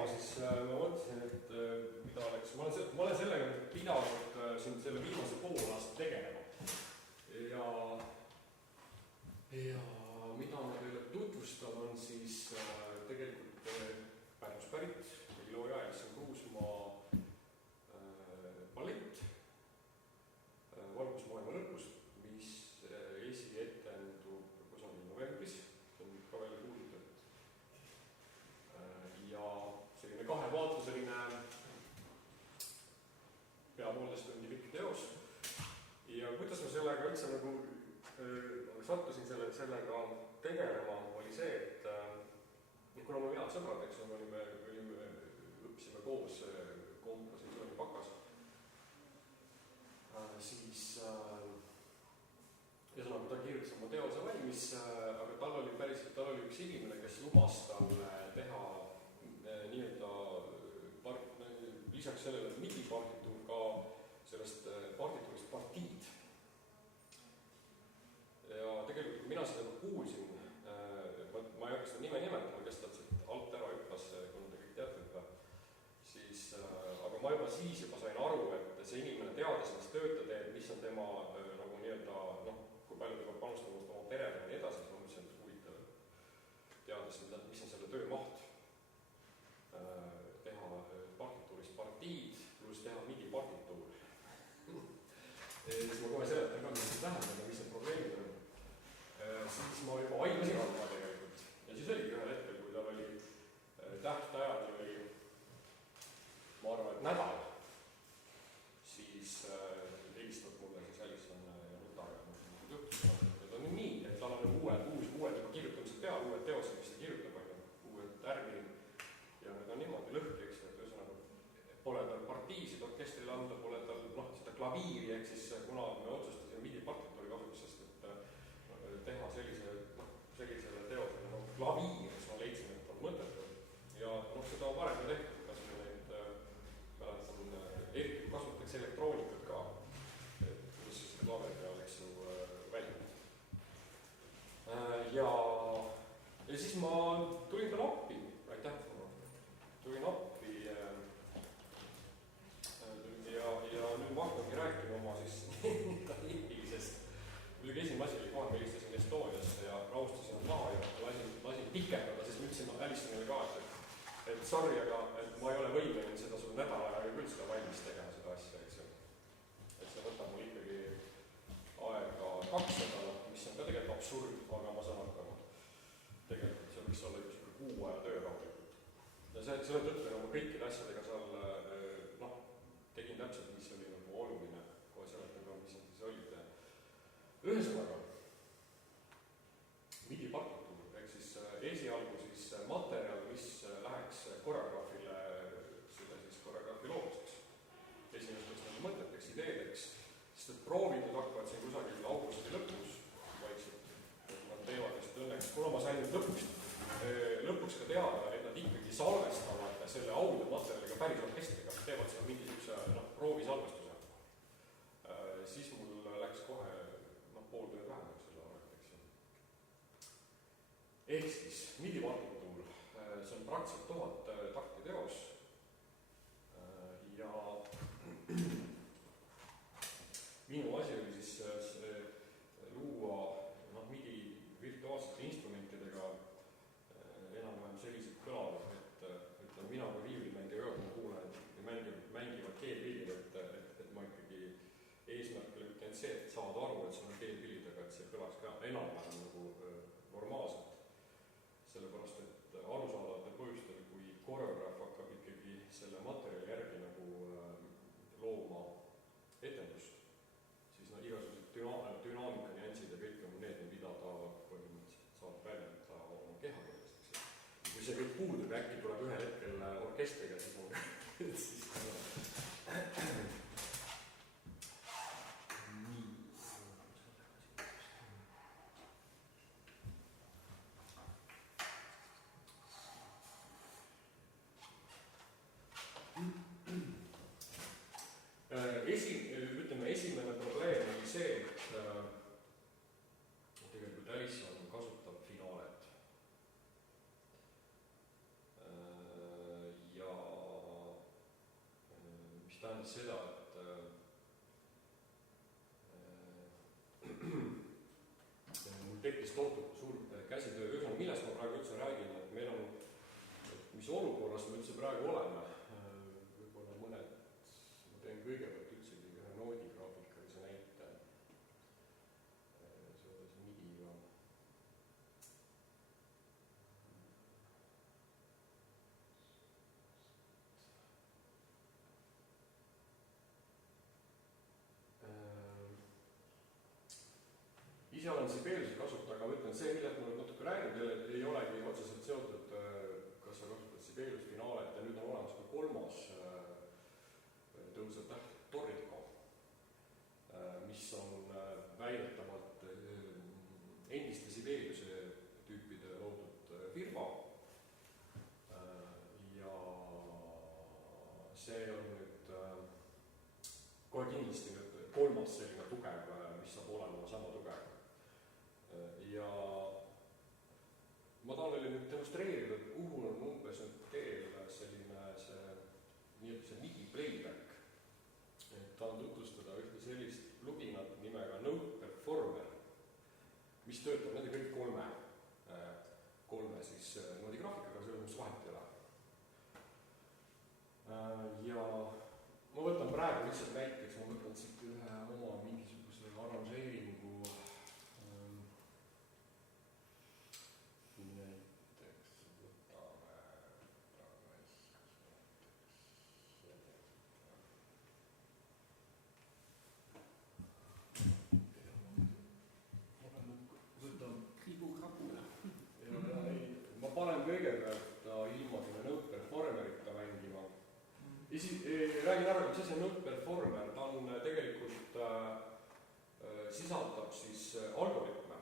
teema, siis ma mõtlesin, et mida oleks, ma olen sellega pidanud siin selle viimase pool aasta tegelema. Ja mida ma teile tutvustan, on siis tegelikult Pärnust pärit, looja Elisson Kruusmaa ballett Valgus maailma lõpus, mis esietendub kusagil novembris, see on ka välja kuulutatud. Ja selline kahevaatusline pea 1,5 tundi pikk teos. Ja kuidas ma sellega üldse nagu sattusin sellega tegelema, oli see, et kuna me head sõbrad, eks me õppisime koos kompositsiooni bakas, siis ühesõnaga ta kirjutas oma teose valmis, aga tal oli üks inimene, kes lubas talle teha nii-öelda lisaks sellele MIDI-partituur ka sellest partituurist partiid. Ja tegelikult kui mina seda kuulsin, ma ei hakka seda nime nimetama, kes täpselt alt ära hüppas, kuna te kõik teate, siis, aga ma juba sain aru, et see inimene teades, mis tööta teeb, mis on tema nagu nii-öelda, kui palju ta peab panustama oma perele ja nii edasi, siis ma mõtlesin, et huvitav, teades, mis on selle töö maht, teha partituurist partiid, pluss teha MIDI-partituur. Siis ma kohe seletan ka, mis see tähendab ja mis see probleemid on. Siis ma juba aimasin andma tegelikult. Ja siis oligi ühel hetkel, kui tal oli tähtajani oli, ma arvan, et nädal, siis helistab mulle siis Elisson ja Nutaga jutt on nii, et tal on uued kirjutamised peal, uued teosed, mis ta kirjutab, uued tärmid ja need on niimoodi lõhki, eks, et ühesõnaga pole tal partiisid orkestrile anda, pole tal seda klaviiri, ehk siis kuna me otsustasime MIDI-partituuri kasutusest, et teha sellisele teosele klaviir, siis ma leidsin, et on mõttetud. Ja seda on varem tehtud, kas me neid mäletan, eriti kasutatakse elektroonikat ka, et kuidas seda klaveri peal, eks ju, väljub. Ja siis ma tulin talle appi, tulin appi ja nüüd ma hakkangi rääkima oma siis eepilisest. Muidugi esimene asi oli kohe, ma helistasin Estoniasse ja raustasin maha ja lasin pikendada, sest ma ütlesin Elissonile ka, et sorry, aga et ma ei ole võimeline seda sul nädal aega küll seda valmis tegema, seda asja, eks ju. Et see võtab mul ikkagi aega 2 nädalat, mis on ka tegelikult absurd, aga ma saan hakkama. Tegelikult see võiks olla üks kuu aja töö rahulikult. Ja selle tõttu ma kõikide asjadega seal tegin täpselt, mis oli nagu oluline, kohe seletan ka, mis siis olid. Ühesõnaga, MIDI-partituur, ehk siis esialgu siis materjal, mis läheks koreograafile, selle siis koreograafi loomiseks. Esimesteks nagu mõteteks, ideedeks, sest et proovitud hakkavad siin kusagil augusti lõpus vaikselt, et nad teevad vist õnneks, kuna ma sain lõpuks ka teada, et nad ikkagi salvestavad selle audiomaterjaliga päris orkestriga, teevad seal mingisuguse proovisalvestuse. Siis mul läks kohe pool tööd vähemaks selle arvet, eks. Ehk siis MIDI-partituur, see on praktiliselt 1000 takti teos ja minu asi oli siis luua MIDI virtuaalsete instrumentidega enam-vähem sellised kõlavad, et mina kui viiulimängija ööpäeva kuulen ja mängivad keelpillid, et ma ikkagi eesmärk oli mitte see, et saada aru, et see on keelpillidega, et see kõlaks ka enam-vähem nagu normaalselt. Sellepärast, et arusaadavatel põhjustel, kui koreograaf hakkab ikkagi selle materjali järgi nagu looma etendust, siis igasugused dünaamika nüansid ja kõik on need, mida ta põhimõtteliselt saab väljendada oma kehakeelest. Kui see kõik puudub ja äkki tuleb ühel hetkel orkestriga, siis esimene probleem oli see, et tegelikult Elisson kasutab finaalet. tähendas seda, et mul tekkis tohutult suur käsitöö. Ühesõnaga, millest ma praegu üldse räägin, et meil on, mis olukorras me üldse praegu oleme, võib-olla mõned, ma teen kõigepealt üldsegi ühe noodigraafikalise näite seoses MIDiga. Ise olen Sibeliuse kasutaja, aga ütlen, see, millest ma nüüd natuke räägin teile, ei olegi otseselt seotud, kas sa kasutad Sibeliuse finaalet ja nüüd on olemas ka kolmas tõusev täht Torrico, mis on väidetavalt endiste Sibeliuse tüüpide loodud firma. Ja see on nüüd kohe kindlasti nüüd kolmas selline tugev, mis saab olema sama tugev. Ja ma tahan neile nüüd demonstreerida, et kuhu on umbes nüüd teel selline see MIDi playback. Et tahan tutvustada ühte sellist pluginat nimega Note Performer, mis töötab nende kõik kolme siis noodi graafikaga, selles mõttes vahet ei ole. Ja ma võtan praegu lihtsalt näiteks, ma võtan siit ühe oma mingisuguse arranžeeringu näiteks võtame võtan kribu-krabule. Ma panen kõigepealt ilma selle Note Performerita mängima. Räägin ära, mis asi on Note Performer, ta on tegelikult sisaldab siis algoritme,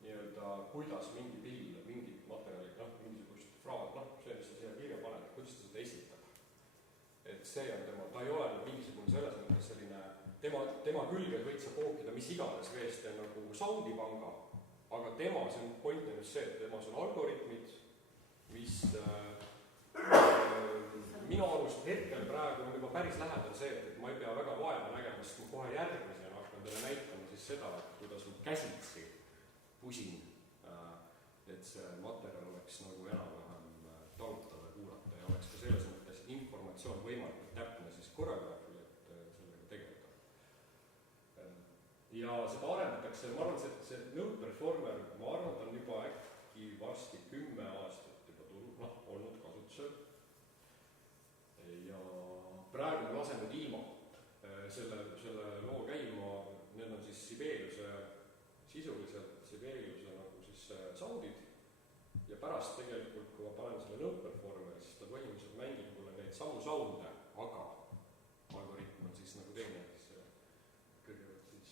nii-öelda kuidas mingi pill, mingit materjali, mingisugust fraas, see, mis sa siia kirja paned, kuidas ta seda esitab. Et see on tema, ta ei ole mingisugune selles mõttes selline, tema külged võid sa pookida mis iganes veest nagu soundipanga, aga tema, see on point on just see, et temas on algoritmid, mis minu arust hetkel praegu on juba päris lähedal see, et ma ei pea väga vaeva nägema, sest ma kohe järgmisena hakkan teile näitama siis seda, kuidas ma käsitsi pusin, et see materjal oleks nagu enam-vähem talutav ja kuulata ja oleks ka selles mõttes informatsioon võimalikult täpne siis koreograafil, et sellega tegeleda. Ja seda arendatakse, ma arvan, et see Note Performer, ma arvan, ta on juba äkki varsti 10 aastat juba olnud kasutusel. Ja praegu me laseme ilma selle loo käima, need on siis sisuliselt Sibeliuse nagu siis soundid ja pärast tegelikult, kui ma panen selle Note Performeri, siis ta põhimõtteliselt mängib mulle neid samu sounde, aga algoritm on siis nagu teine, siis kõigepealt siis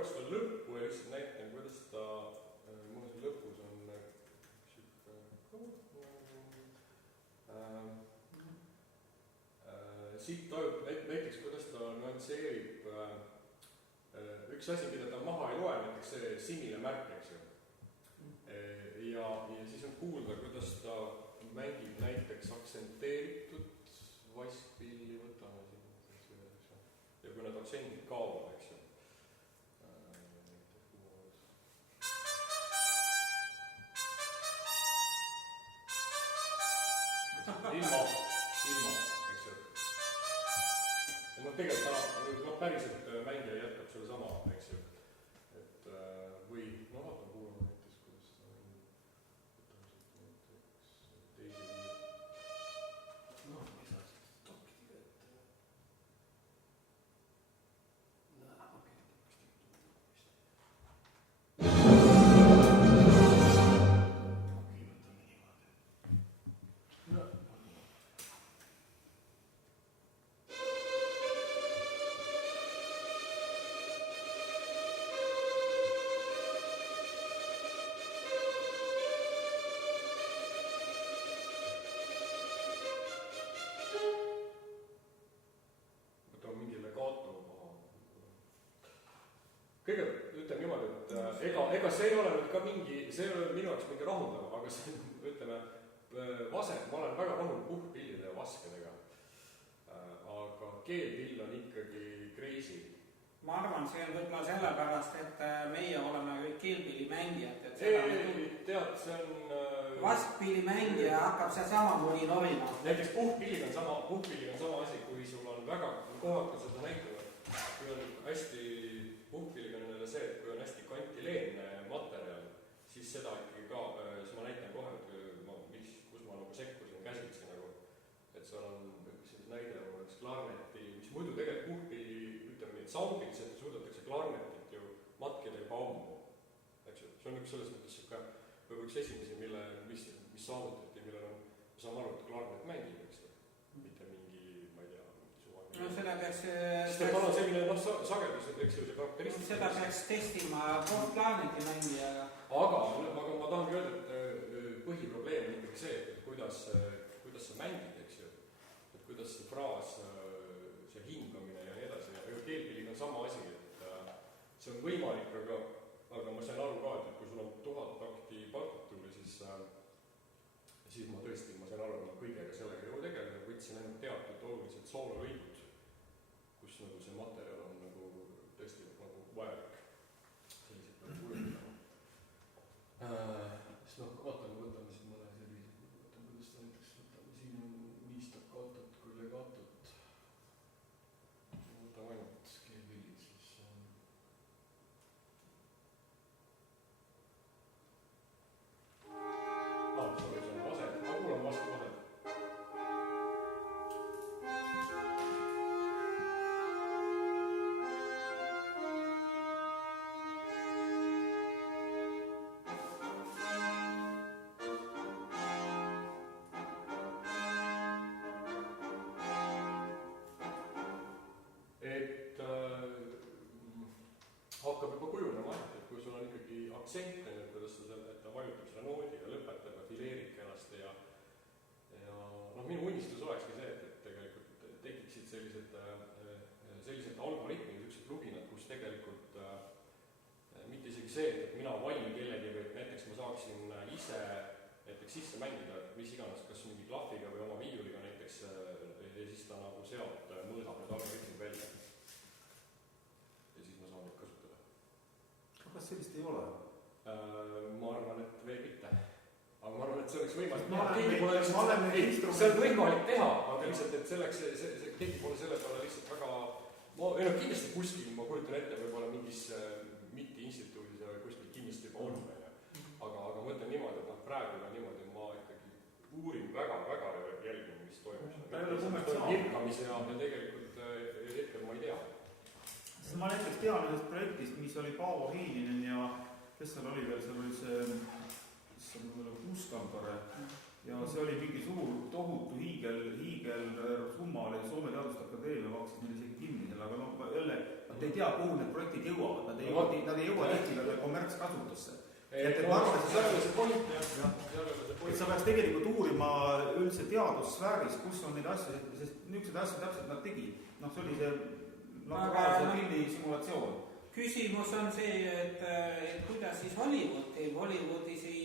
loeks ta lõppu ja lihtsalt näitan, kuidas ta, mul siin lõpus on siit toimub näiteks, kuidas ta nüansseerib üks asi, mida ta maha ei loe, näiteks see sinine märk, eks ju. Ja siis on kuulda, kuidas ta mängib näiteks aktsenteeritud vaskpilli, võtame siin, ja kui need aktsendid kaovad, eks ju. Ilma, eks ju. Ja tegelikult päriselt mängija jätkab selle sama, eks ju. Et või, vaatan kuulama näiteks, kuidas ta mängib. Võtame siit näiteks teise viie. Ma ei saa siit tokkiga ette. Kõigepealt ütlen niimoodi, et ega see ei ole nüüd ka mingi, see ei ole minu jaoks mingi rahuldav, aga see, ütleme, vased, ma olen väga rahul puhkpillide ja vaskedega. Aga keelpill on ikkagi crazy. Ma arvan, see on võib-olla sellepärast, et meie oleme kõik keelpillimängijad. Tead, see on... Vaskpillimängija hakkab see samamoodi norima. Näiteks puhkpilliga on sama asi, kui sul on väga, kohati seda näitavad, kui on hästi... Puhkpilliga on jälle see, et kui on hästi kantileenne materjal, siis seda ikkagi ka, siis ma näitan kohe, kus ma nagu sekkusin käsitsi nagu, et seal on üks näide oleks klarneti, mis muidu tegelikult puhkpilli, ütleme nii, et soundiliselt suudetakse klarnetit ju matkida juba ammu, eks ju, see on üks selles mõttes siuke, võib üks esimesi, mis saavutati, millel on, ma saan aru, et klarnet mängib, eks ju, mitte mingi, ma ei tea, suvaline. No seda peaks... Sest et on selline, sagedus, et eks ju see karakteristik. Seda peaks testima post-klarneti mängijaga. Aga ma tahangi öelda, et põhiprobleem on ikkagi see, et kuidas sa mängid, eks ju. Et kuidas see fraas, see hingamine ja nii edasi. Ja keelpilliga on sama asi, et see on võimalik, aga ma sain aru ka, et kui sul on 1000 takti partituuri, siis ma tõesti, ma sain aru, et ma kõigega sellega jõu tegeleda, võtsin ainult teatud olulised soololõigud, kus nagu see materjal on nagu tõesti nagu vajalik selliselt nagu kujundada. Siis vaatame, võtame siin mõne sellise, vaatame, kuidas ta näiteks, võtame siin on 5 staccatot kui legatot. Võtame ainult keelpillid siis. Hakkab juba kujunema, et kui sul on ikkagi aktsent, kuidas ta vajutab selle noodi ja lõpetab ja fileerib kenasti ja minu unistus olekski see, et tegelikult tekiksid sellised algoritmid, sellised pluginad, kus tegelikult mitte isegi see, et mina valin kellegi või näiteks ma saaksin ise näiteks sisse mängida, mis iganes, kas mingi klahviga või oma viiuliga näiteks ja siis ta nagu sealt mõõdab need algoritmid välja. Kas sellist ei ole? Ma arvan, et veel mitte. Aga ma arvan, et see oleks võimalik teha. See on võimalik teha, aga lihtsalt, et selleks keegi pole selle peale lihtsalt väga... Kindlasti kuskil, ma kujutan ette, võib-olla mingis mitte-instituudis või kuskil kindlasti juba on. Aga mõtlen niimoodi, et praegu on niimoodi, et ma ikkagi uurin väga-väga jälgin, mis toimub. Hirkamise ja tegelikult hetkel ma ei tea. Ma näiteks tean ühest projektist, mis oli Paavo Hiininen ja kes seal oli veel, seal oli see Kuskambare ja see oli mingi suur tohutu hiigel summa oli Soome Teaduste Akadeemia maksis neile isegi kinni selle, aga jälle et ei tea, kuhu need projektid jõuavad, nad ei jõua tihtipeale kommertskasutusse. Et ma arvan, et sa peaks tegelikult uurima üldse teadussfääris, kus on neid asju, sest niisuguseid asju täpselt nad tegid. See oli see naturaalse pildi simulatsioon. Küsimus on see, et kuidas siis Hollywood teeb. Hollywoodis ei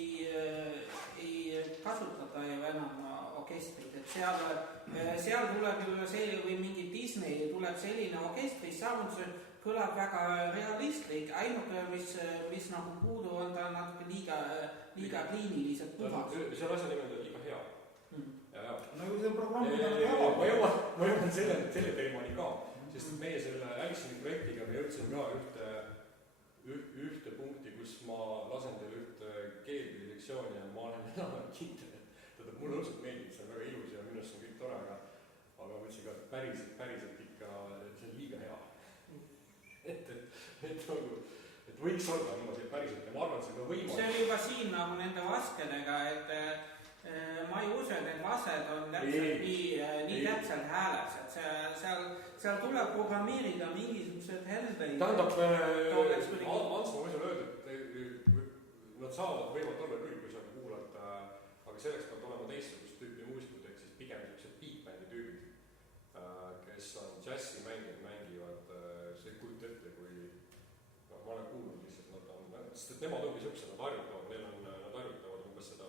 kasutada ju enam orkestrit, et seal tuleb ju see või mingi Disney tuleb selline orkestris saavundus, kõlab väga realistlik, ainuke, mis nagu puudu on, ta natuke liiga kliiniliselt puhas. See on asja nimelt liiga hea. No see on programmi ma jõuan selle teemani ka, sest meie selle Alissoni projektiga me jõudsin ka ühte punkti, kus ma lasen teile ühte keeldilektsiooni ja ma olen enam kindel, et mulle õudselt meeldib, see on väga ilus ja minu arust on kõik tore, aga ma mõtlesin ka, et päriselt ikka see on liiga hea. Et võiks olla niimoodi päriselt ja ma arvan, et see on võimalik. See oli juba siin nagu nende vaskedega, et ma ei usu, et need vased on täpselt nii täpselt hääles, et seal tuleb programmeerida mingisugused helbeid. Tähendab, Ants, ma võisin öelda, et nad võivad olla küll, kui sa kuulad, aga selleks peab olema teistsugust tüüpi muusikud, ehk siis pigem niisugused beatbandi tüübid, kes on džässi mängivad, see ei kujuta ette, kui ma olen kuulnud lihtsalt, nad on, sest et nemad ongi niisugused, nad harjutavad umbes seda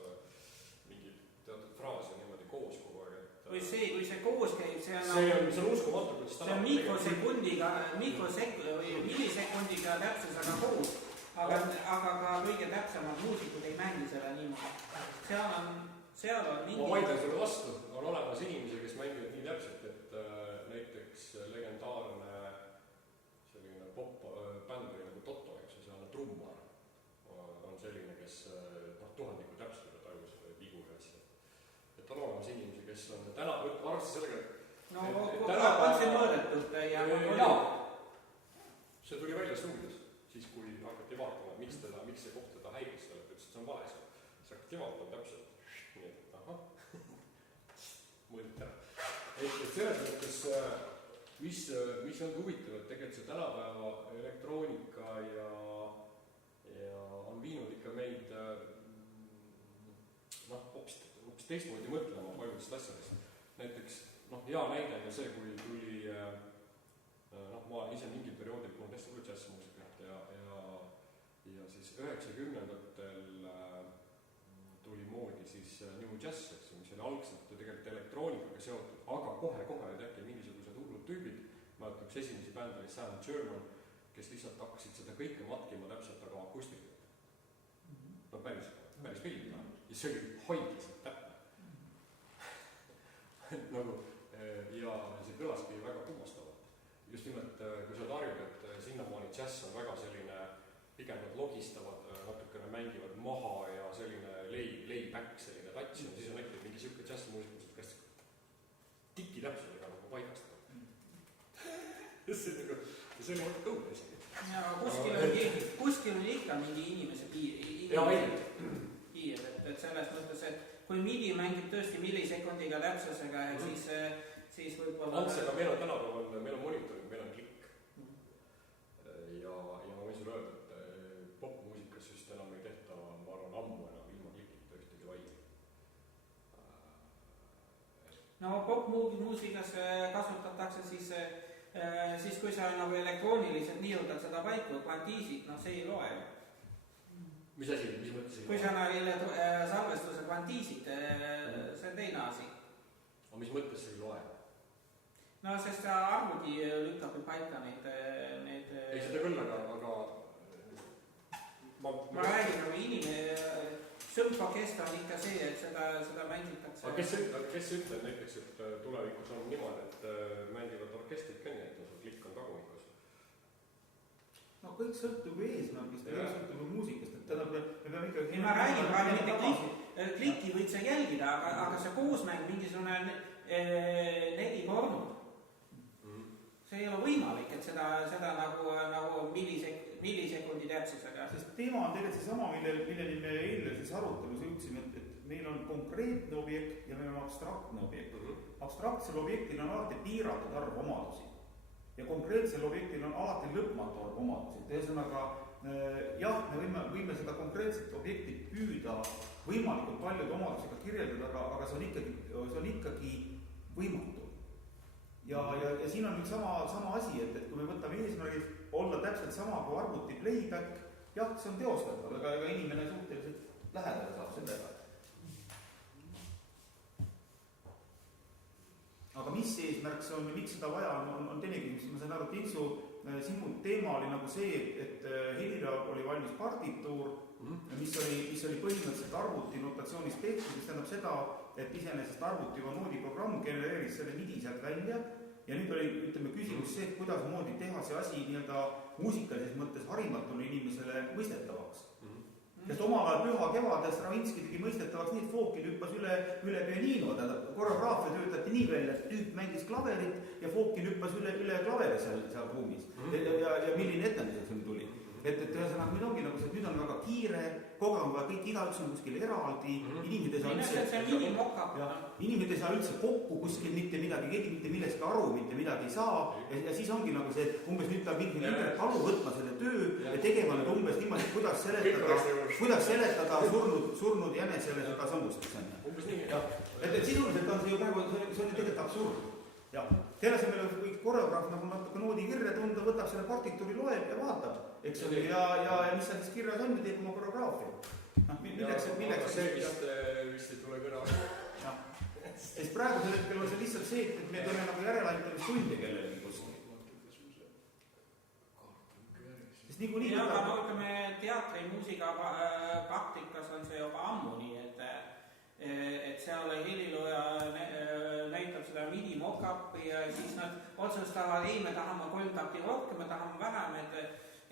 mingit teatud fraasi niimoodi koos kogu aeg. Kui see koos käib, see on uskumatu, kuidas see on millisekundiga täpsusega koos, aga ka kõige täpsemad muusikud ei mängi seda niimoodi. Seal on mingi... Ma vaidlen selle vastu, on olemas inimesi, kes mängivad nii täpselt, et näiteks legendaarne selline pop-bänd oli nagu Toto, eks ju, seal on trummar, on selline, kes tuhandiku täpsusega tajus vigu ja asja. Et on olemas inimesi, kes on arvestas sellega, et see mõõdetud ja see tuli välja stuudios, siis kui hakati vaatama, miks see koht teda häiris, ta ütles, et see on vale seal. Siis hakati vaatama täpselt, nii et ahah, mõõditi ära. Et selles mõttes, mis on huvitav, et tegelikult see tänapäeva elektroonika ja on viinud ikka meid hoopis teistmoodi mõtlema paljudest asjadest. Näiteks, hea näide on see, kui tuli, ma olen ise mingil perioodil kuulnud hästi palju džässmuusikat ja siis 90-ndatel tuli moodi siis New Jazz, mis oli algselt tegelikult elektroonikaga seotud, aga kohe olid äkki mingisugused hullud tüübid, mäletan, üks esimesi bänd oli Sam German, kes lihtsalt hakkasid seda kõike matkima täpselt aga akustiliselt. Päris film, ja see oli haiglaselt täpne. Ja see kõlaski väga kummastavalt. Just nimelt, kui sa harjud, et sinnamaani džäss on väga selline, pigem nad logistavad, natukene mängivad maha ja selline lay-back, selline touch, ja siis on äkki mingi siuke džässmuusikus, et kas tiki täpsusega nagu paigastada. See on nagu tõud isegi. Ja kuskil on ikka mingi inimese piir, et selles mõttes, et kui MIDI mängib tõesti millisekundiga täpsusega, siis võib-olla... Antsega meil on tänapäeval, meil on monitorid, meil on klikk. Ja ma võin sulle öelda, et popmuusikas just enam ei tehta, ma arvan, ammu enam ilma klikita ühtegi vaigi. No popmuusikas kasutatakse siis kui sa nagu elektrooniliselt niiudad seda paiku, kvantiisid, see ei loe. Mis asi, mis mõttes? Kui sa salvestuse kvantiisid, see on teine asi. Aga mis mõttes see ei loe? No sest arvuti lükkab paika neid... Ei, seda küll, aga... Ma räägin nagu sümforkester on ikka see, et seda mängitakse... Aga kes ütleb näiteks, et tulevikus on niimoodi, et mängivad orkestrid ka nii, et klikk on tagumikus? No kõik sõltub eesmärgist, kõik sõltub muusikast, et täna me peame ikka... Ma räägin praegu mitte klikki võid sa jälgida, aga see koosmäng mingisugune netiporno. See ei ole võimalik, et seda nagu millisekundi täpsusega. Sest teema on tegelikult see sama, milleni me eile siis arutelus jõudsime, et meil on konkreetne objekt ja meil on abstraktne objekt. Abstraktsel objektil on alati piiratud arv omadusi. ja konkreetsel objektil on alati lõpmatu arv omadusi. Ühesõnaga, jah, me võime seda konkreetset objekti püüda võimalikult paljude omadusega kirjeldada, aga see on ikkagi võimatu. Ja siin on üks sama asi, et kui me võtame eesmärgiks olla täpselt sama kui arvuti playback, jah, see on teostatav, aga inimene suhteliselt lähedale saab sellega. Aga mis eesmärk see on ja miks seda vaja on teine küsimus. Ma sain aru, et sinu teema oli nagu see, et Helile oli valmis partituur, mis oli põhimõtteliselt arvuti notatsioonis tehtud, mis tähendab seda, et iseenesest arvuti juba noodiprogramm genereeris selle MIDI sealt välja ja nüüd oli, ütleme, küsimus see, et kuidas moodi teha see asi nii-öelda muusikalises mõttes harimatule inimesele mõistetavaks. Sest omal ajal Püha kevades Stravinski tegi mõistetavaks nii, et Fokin hüppas üle pianino, tähendab, koreograafia töötati nii välja, et tüüp mängis klaverit ja Fokin hüppas üle klaveri seal ruumis. Ja milline etenduseks nüüd tuli. Et ühesõnaga, nüüd ongi nagu see, et nüüd on väga kiire, kogu aeg kõik igaüks on kuskil eraldi, inimesed ei saa üldse kokku kuskil mitte midagi, keegi mitte millestki aru, mitte midagi ei saa ja siis ongi nagu see, et umbes nüüd peab mingi Indrek Palu võtma selle töö ja tegema nüüd umbes niimoodi, kuidas seletada surnud jänesele seda sammustust. Et sisuliselt on see ju praegu, see on ju tegelikult absurd. Selle asemel kõik koreograaf nagu natuke noodi kirja tunda, võtab selle partituuri, loeb ja vaatab, eks ole, ja mis seal siis kirjas on, teeb oma koreograafia. Milleks see vist ei tule kõne. Sest praegusel hetkel on see lihtsalt see, et me teeme nagu järeleaitamistunde kellelegi kuskil. Sest niikuinii... Ja, aga no ütleme, teatri muusika praktikas on see juba ammu nii, et seal helilooja näitab seda MIDI mock-upi ja siis nad otsustavad, ei, me tahame 3 takti rohkem, me tahame vähem,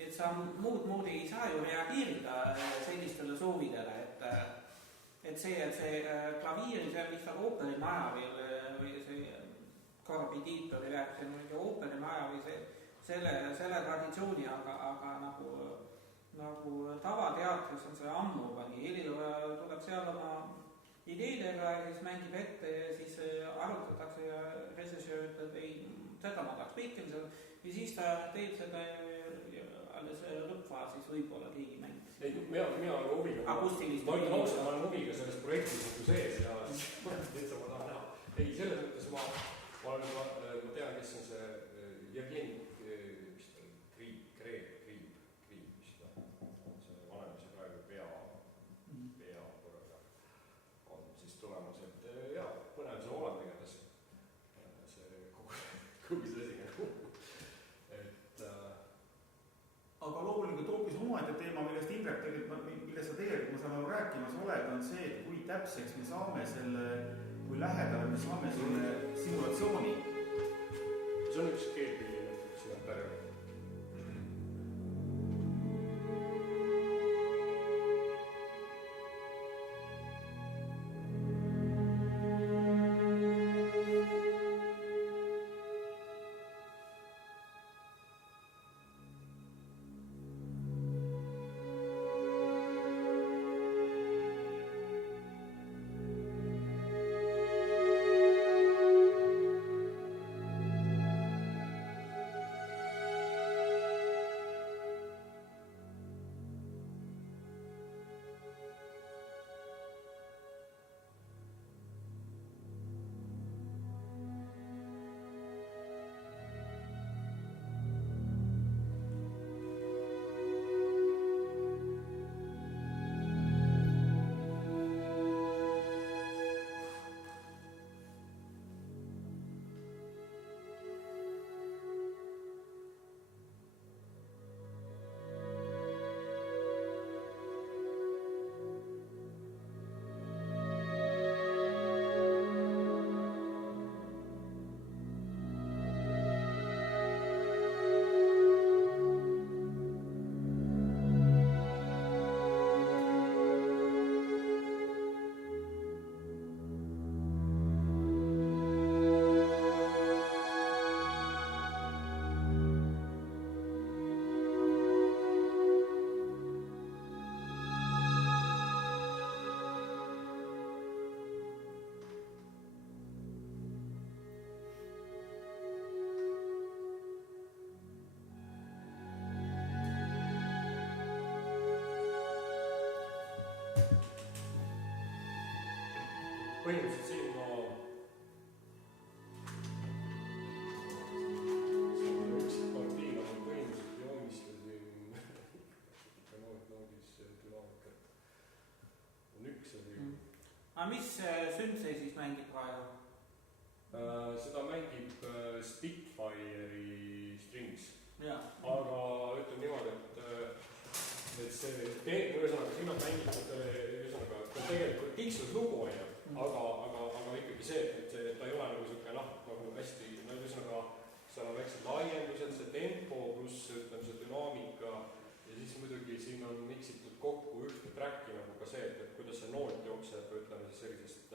et sa muud moodi ei saa ju reageerida sellistele soovidele, et see klaviir, see, mis on ooperimaja või see korrapetiitori rääk, see on mingi ooperimaja või selle traditsiooni, aga nagu tavateatris on see ammu pani, helilooja tuleb seal oma ideedega ja siis mängib ette ja siis arutatakse ja režissöör ütleb, ei, seda ma tahaks pikem ja siis ta teeb seda ja alles lõppfaasis võib-olla keegi mängib. Ei, mina olen huviga. Akustilist. Ma ütlen ausalt, ma olen huviga selles projektis sees ja siis ma tahan näha. Ei, selles mõttes ma tean, kes on see Jevgeni täpseks me saame selle, kui lähedale me saame selle simulatsiooni. See on üks keelpilline sinapärjal. põhimõtteliselt siin ma üksikpartiina ma põhimõtteliselt joonistasin ikka noodis dünaamikat. On üks asi. Aga mis sünd see siis mängib praegu? Seda mängib Spitfire'i Strings. Aga ütleme niimoodi, et see ühesõnaga siin on mängitud ühesõnaga tegelikult tiksus lugu on ju, aga ikkagi see, et ta ei ole nagu niisugune nagu hästi, ühesõnaga seal on väiksed laiendused, see tempo pluss ütleme see dünaamika ja siis muidugi siin on miksitud kokku ühte tracki nagu ka see, et kuidas see noot jookseb, ütleme siis sellisest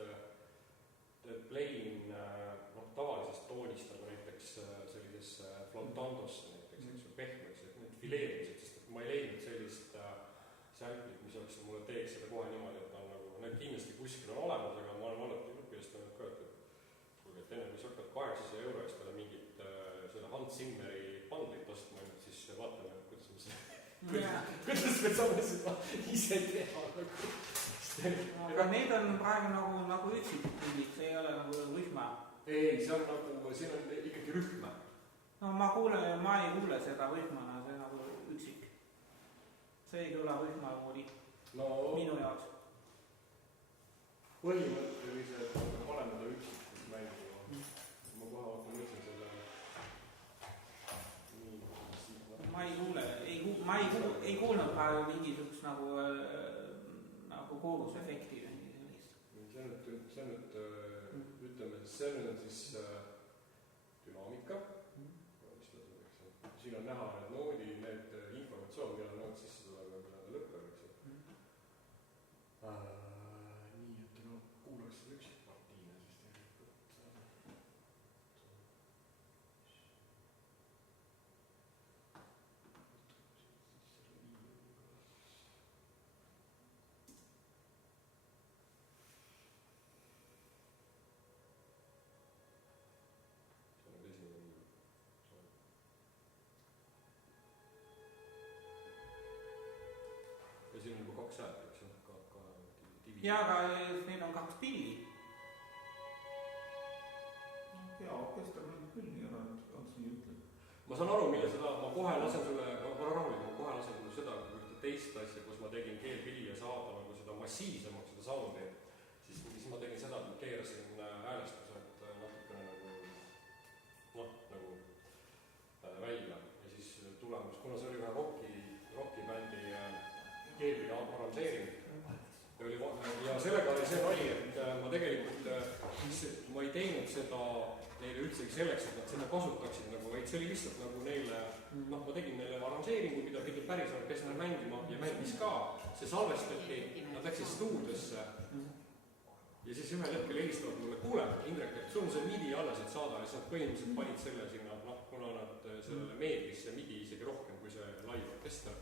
plain tavalisest toonist nagu näiteks sellisesse flantandosse näiteks, eks ju, pehmeks, et need fileerimised, sest et ma ei leidnud sellist sämplit, mis oleks mulle teeks seda kohe niimoodi, et on nagu, need kindlasti kuskil on olemas, aga ma olen alati grupilist öelnud ka, et kuulge, et enne kui sa hakkad 800 euro eest talle mingit selle Hans Zimmeri bandlit ostma, siis vaatame, kuidas me saame seda ise teha. Aga need on praegu nagu üksikud pildid, see ei ole nagu rühma. Ei, see on nagu, siin on ikkagi rühma. No ma ei kuule seda rühmana, see nagu üksik. See ei tule rühma moodi minu jaoks. Põhimõtteliselt paneme ta üksikult mängima. Ma kohe mõtlen selle ma ei kuulnud praegu mingisugust nagu kuulmusefekti või sellist. See on ütleme, see on siis dünaamika. Siin on näha need noodi, need informatsioon, millal nood sisse tuleb ja millal ta lõpeb, eks ju. Nii, et kuulaks seda üksikpartiina siis tegelikult. Siin on juba 2 häält, eks ju, Jaa, aga neil on 2 pilli. Jaa, orkester mängib küll nii ära, et Ants nii ütleb. Ma saan aru, mille seda, ma kohe lasen sulle, ma kohe lasen sulle seda teist asja, kus ma tegin keelpilli ja saada nagu seda massiivsemaks, seda soundi, siis ma tegin seda, et ma keerasin häälestused natukene nagu välja ja siis tulemus, kuna see oli ühe rockibändi keelpilli arranžeering ja sellega oli see nali, et ma tegelikult ma ei teinud seda neile üldsegi selleks, et nad seda kasutaksid nagu, vaid see oli lihtsalt nagu neile, ma tegin neile arranžeeringu, mida pidi päris orkester mängima ja mängis ka, see salvestati, nad läksid stuudiosse ja siis ühel hetkel helistavad mulle, kuule, Indrek, et sul on see midi alles, et saada ja siis nad põhimõtteliselt panid selle sinna, kuna nad sellele meeldis see midi isegi rohkem kui see live orkester,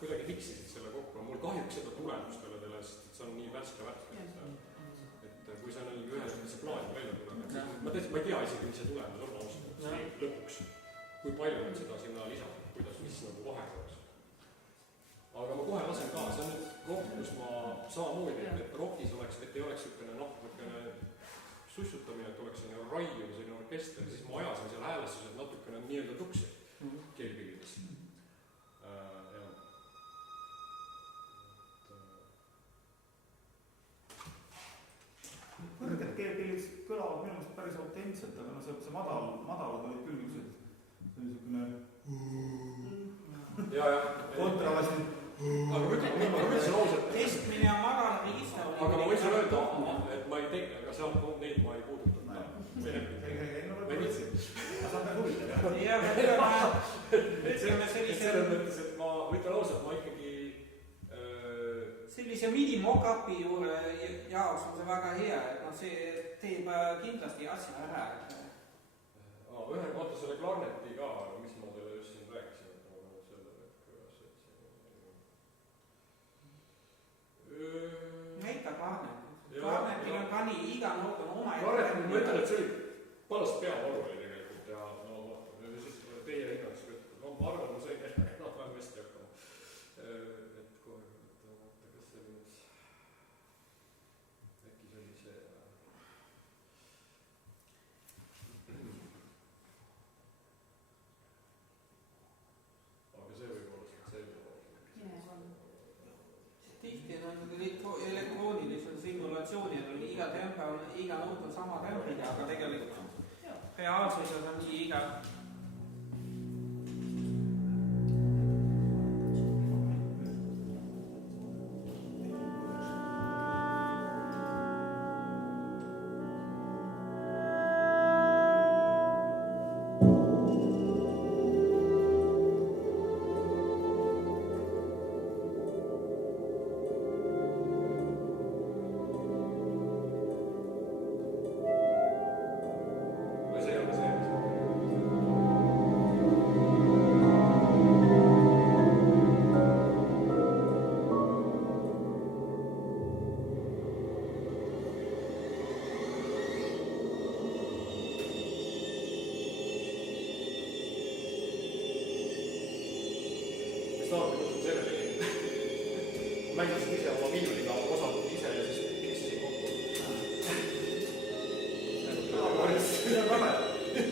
kuidagi miksisid selle kokku, mul kahjuks seda tulemust ei ole teile, sest see on nii värske, et kui see on ühel hetkel see plaan välja tuleb, ma ei tea isegi, mis see tulemus on ausalt lõpuks, kui palju nad seda sinna lisasid, kuidas, mis nagu vahe oleks. Aga ma kohe lasen ka, see on nüüd koht, kus ma samamoodi, et rockis oleks, et ei oleks niisugune sussutamine, et oleks selline raiuv, selline orkester, siis ma ajasin seal häälestused natukene nii-öelda tuksi keelpillides. Kõrged keelpillid kõlavad minu meelest päris autentselt, aga see madalad olid küll niisugune kontrabassi. Aga ma ütlesin ausalt. Keskmine ja madal register oli. Aga ma võisin öelda, et ma ei tegi, aga seal neid ma ei puudutud. Ütleme sellise... Selles mõttes, et ma ütlen ausalt, ma ikkagi... Sellise midi mock-upi jaoks on see väga hea, et see teeb kindlasti asja ära. Vaata selle klarneti ka, mis ma teile just siin rääkisin, et ma olen selle näita klarnet. Klarnetil on ka nii, iga noot on oma... Klarnet, ma ütlen, et see oli palast peavalu oli tegelikult ja teie hinnaks, ma arvan, ma sain väga hästi hakkama. Et kohe, kas see oli nüüd... Äkki see oli see... elektroonilisel simulatsioonil on iga noot on sama tembriga, aga tegelikult reaalsuses on nii iga. Mängisin ise oma viiuliga osad ise ja siis miksisin kokku. See on vale. Et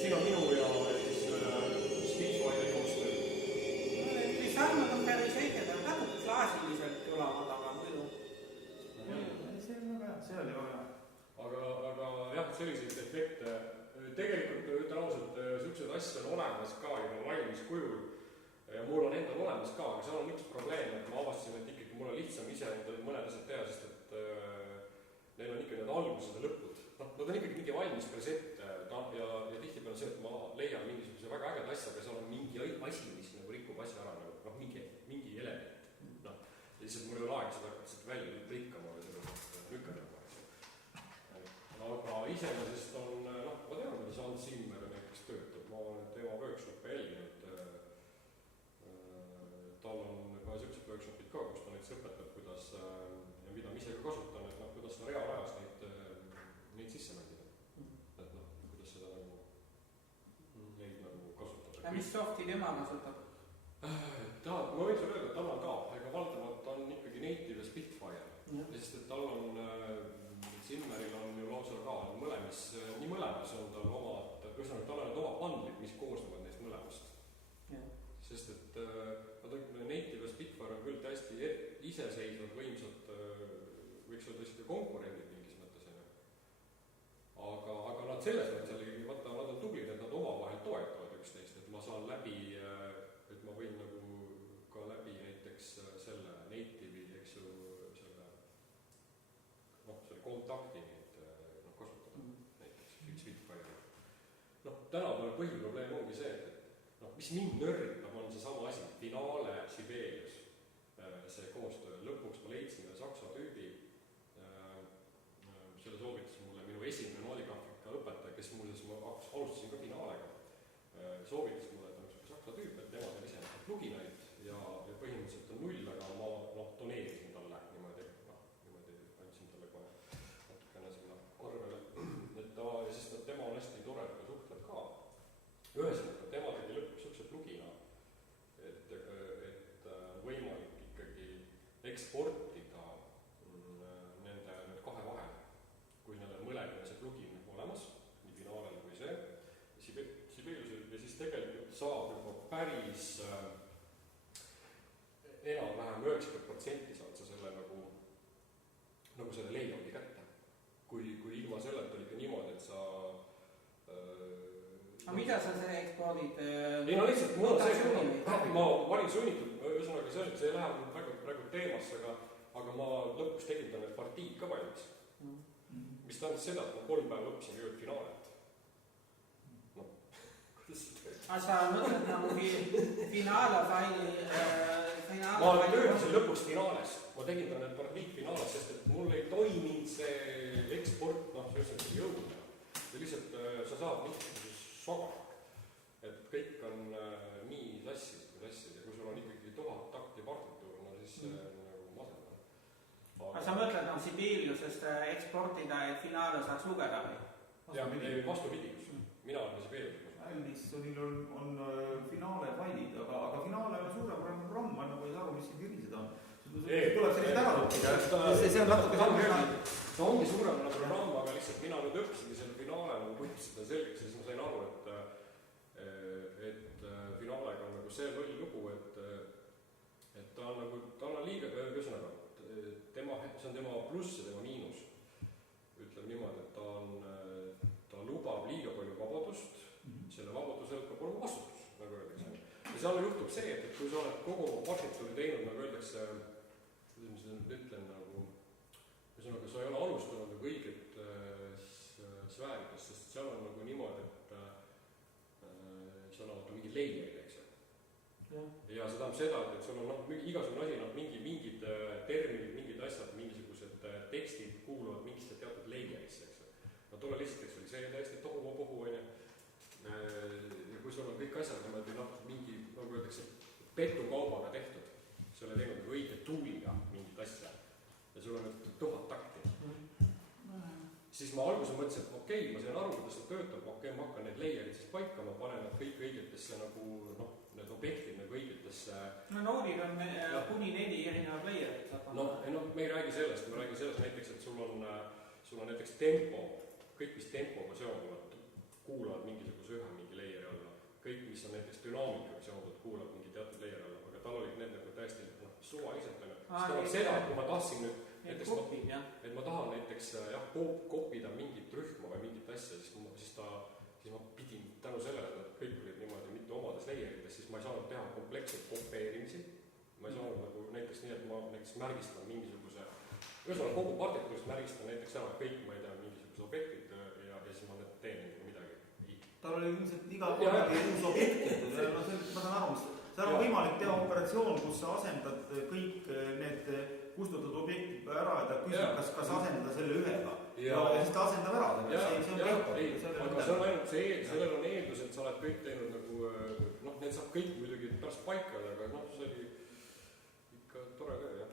siin on minu ja Spitfire koostöö. Mis andmed on päris õiged, on natuke klaasiliselt kõlavad, aga muidu. See on väga hea, see oli väga hea. Aga jah, selliseid efekte. Tegelikult ütlen ausalt, sellised asjad on olemas ka juba valmis kujul. Ja mul on endal olemas ka, aga seal on üks probleem, et ma avastasin, et ikkagi mul on lihtsam ise mõned asjad teha, sest et neil on ikka need algused ja lõpud. Nad on ikkagi mingi valmis preset ja tihtipeale on see, et ma leian mingisuguse väga ägeda asja, aga seal on mingi asi, mis nagu rikub asja ära, mingi element. Lihtsalt mul ei ole aeg seda hakata välja rikkama või seda lükata. Aga iseenesest on, ma tean, kuidas Hans Zimmer näiteks töötab, ma olen tema workshop'e jälginud. Tal on ka sellised workshopid ka, kus ta näiteks õpetab, kuidas ja mida ma ise ka kasutan, et kuidas seda reaalajas neid sisse mängida. Et kuidas seda neid kasutada. Ja mis softi tema kasutab? Ma võin sulle öelda, et tal on ka, aga valdavalt on ikkagi Native ja Spitfire. Sest et tal on, Zimmeril on ju lausa ka mõlemis, nii mõlemas on tal omad, ühesõnaga tal on oma bundlid, mis koosnevad neist mõlemast. Sest et Native ja Spitfire on küll täiesti iseseisvad, võimsad, võiks öelda isegi konkurendid mingis mõttes. Aga nad selles mõttes jällegi, vaata, nad on tublid, et nad omavahel toetavad üksteist, et ma saan läbi, et ma võin nagu ka läbi näiteks selle Native'i, eks ju, selle kontakti kasutada, näiteks Spitfire. Tänapäeval põhiprobleem ongi see, et mis mind nörritab, on seesama asi, Finale Sibelius, see koostöö. Lõpuks ma leidsin saksa tüübi, selle soovitas mulle minu esimene noodigraafika õpetaja, kes muuseas ma alustasin ka Finalega, soovitas mulle, et on üks saksa tüüp, et tema teeb ise pluginaid ja põhimõtteliselt on null, aga ma toneerisin talle niimoodi andsin talle kohe natukene sinna arvele. Ja siis tema on hästi tore, et ta suhtleb ka. Ühesõnaga, tema tegi lõpuks sihukese plugina, et võimalik ikkagi eksportida nende kahe vahel, kui neil on mõlemine see plugin olemas, nii Finalel kui see Sibeliusel, ja siis tegelikult saab juba päris enam-vähem 90% saad sa selle nagu selle layouti kätte. Kui ilma sellelt oli ka niimoodi, et sa aga mida sa see ekspordid? Ei no lihtsalt, mul on see, ma olin sunnitud, ühesõnaga see ei lähe praegu teemasse, aga ma lõpuks tegin ta need partiid ka valmis. Mis tähendas seda, et ma 3 päeva õppisin jõud Finalet. Kuidas see teeb? Aga sa mõtled nagu Finale faili? Ma töötasin lõpuks Finales. Ma tegin ta need partiid Finales, sest et mul ei toiminud see eksport, see jõud. Ja lihtsalt sa saad mitte soga, et kõik on nii sassid ja kui sul on ikkagi 1000 takti partituur, siis nagu masendan. Aga sa mõtled Sibeliusest eksportida, et Finale saaks lugeda või? Jah, vastupidi, mina olen Sibelius. Alnisonil on Finale failid, aga Finale on suurepärane programm, ma nagu ei saa aru, mis siin viriseda on. Tuleb sellised ära lukkida, see on natuke samm. See ongi suurepärane programm, aga lihtsalt mina nüüd õppisingi selle Finale nagu põhjustada selgeks, siis ma sain aru, et Finalega on nagu see loll lugu, et pluss ja tema miinus. Ütleme niimoodi, et ta lubab liiga palju vabadust, selle vabadusel peab olema vastutus, nagu öeldakse. Ja seal juhtub see, et kui sa oled kogu oma partituuri teinud, nagu öeldakse, kuidas ma seda nüüd ütlen, nagu ühesõnaga, sa ei ole alustanud nagu õiget sfääridest, sest seal on nagu niimoodi, et seal on mingi layerid, eks ju. Ja see tähendab seda, et sul on igasugune asi, mingid terminid, mingid asjad, mingisugused tekstid kuuluvad mingisse teatud layerisse, eks ju. No tolle lihtsalt oli see täiesti tohuvabohu, on ju. Ja kui sul on kõik asjad niimoodi, mingi, nagu öeldakse, petukaubaga tehtud, sa oled teinud õige tuuliga mingit asja ja sul on 1000 takti. Siis ma alguses mõtlesin, et okei, ma sain aru, kuidas see töötab, okei, ma hakkan need layerid siis paika, ma panen nad kõik õigetesse nagu, need objektid nagu õigetesse. No noodid on kuni 4 erinevad layerit. No, me ei räägi sellest, ma räägin sellest näiteks, et sul on näiteks tempo, kõik, mis tempoga seonduvad, kuulavad mingisuguse ühe mingi layeri alla. Kõik, mis on näiteks dünaamikaga seonduvad, kuulavad mingi teatud layeri alla, aga tal olid need nagu täiesti suvaliselt. Seda, kui ma tahtsin nüüd näiteks, et ma tahan näiteks kopida mingit rühma või mingit asja, siis ma pidin tänu sellele, et kõik olid niimoodi mitte omades layerites, siis ma ei saanud teha kompleksseid kopeerimisi. Ma ei saanud nagu näiteks nii, et ma näiteks märgistan mingisuguse, ühesõnaga kogu partituurist märgistan näiteks ära kõik, ma ei tea, mingisuguse objektid ja siis ma teen midagi. Tal oli ilmselt iga korragi uus objekt, ma saan aru, seal on võimalik teha operatsioon, kus sa asendad kõik need kustutatud objektid ära ja ta küsib, kas asendada selle ühega. Ja siis ta asendab ära. Sellel on eeldus, et sa oled kõik teinud nagu, need saab kõik muidugi pärast paika, aga see oli ikka tore töö, jah.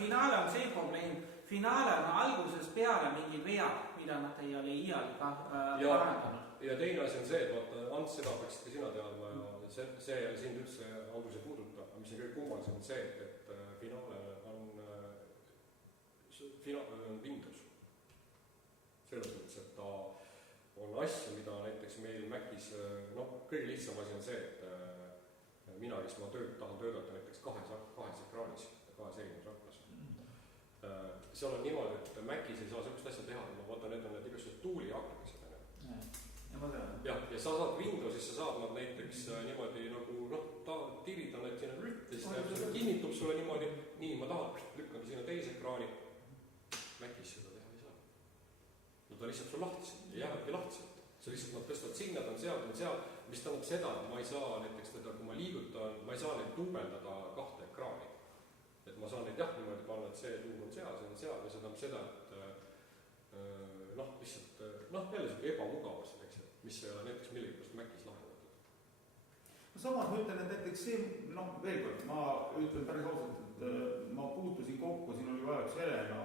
Finaale on see probleem. Finaale on algusest peale mingid vead, mida nad ei ole iial ka parandanud. Ja teine asi on see, et vaata, Ants, seda peaksid ka sina teadma ja see sind üldse alguses ei puuduta, mis on kõik kummalisem on see, et finaale on Windows. Selles mõttes, et ta on asju, mida näiteks meil Macis, kõige lihtsam asi on see, et mina, kes ma tahan töötada näiteks kahes ekraanis, kahes erinevas raklas. Seal on niimoodi, et Macis ei saa sellist asja teha, ma vaatan, need on need igasugused tuuli aknakesed. Ja sa saad Windowsis, sa saad nad näiteks niimoodi nagu, tiridan need sinna rüttist ja see kinnitub sulle niimoodi, nii ma tahan, lükkan sinna teise ekraani. Macis seda teha ei saa. No ta lihtsalt sul lahtiselt, jääbki lahtiselt. Sa lihtsalt nad tõstavad sinna, ta on seal, mis tähendab seda, et ma ei saa näiteks teda, kui ma liigutan, ma ei saa neid tuubeldada kahte ekraani. Et ma saan neid niimoodi panna, et see tuum on seal ja see tähendab seda, et lihtsalt, jälle see ebamugavus, mis ei ole näiteks millegipärast Macis lahendatud. Samas ma ütlen, et näiteks see, veel kord, ma ütlen päris ausalt, et ma puutusin kokku, siin oli vaja üks Helena,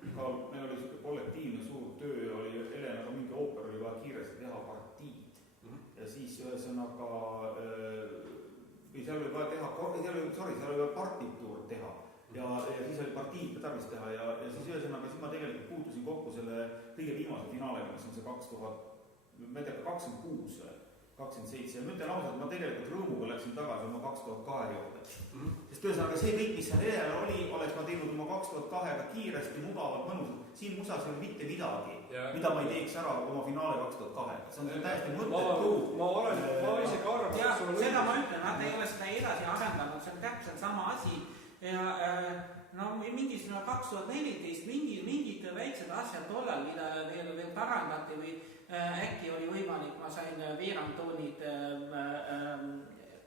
meil oli selline kollektiivne suur töö, oli Helenaga mingi ooper, oli vaja kiiresti teha partiid. Ja siis ühesõnaga, seal oli vaja partituur teha. Ja siis oli partiid tarvis teha ja siis ühesõnaga, siis ma tegelikult puutusin kokku selle kõige viimase finaalega, mis on see 2000, ma ei tea, 26 või 27 ja ma ütlen ausalt, ma tegelikult rõõmuga läksin tagasi oma 2002 juurde. Sest ühesõnaga see kõik, mis seal Helena oli, oleks ma teinud oma 2002-ga kiiresti, mugavalt, mõnusalt. Siin musas ei ole mitte midagi, mida ma ei teeks ära oma finaale 2002. See on täiesti mõttetu. Ma isegi arvan, et sul on seda ma ütlen, nad ei ole seda edasi arendanud, see on täpselt sama asi. Ja mingisugune 2014 mingid väiksed asjad tollal, mida veel parandati või äkki oli võimalik, ma sain veerandtoonid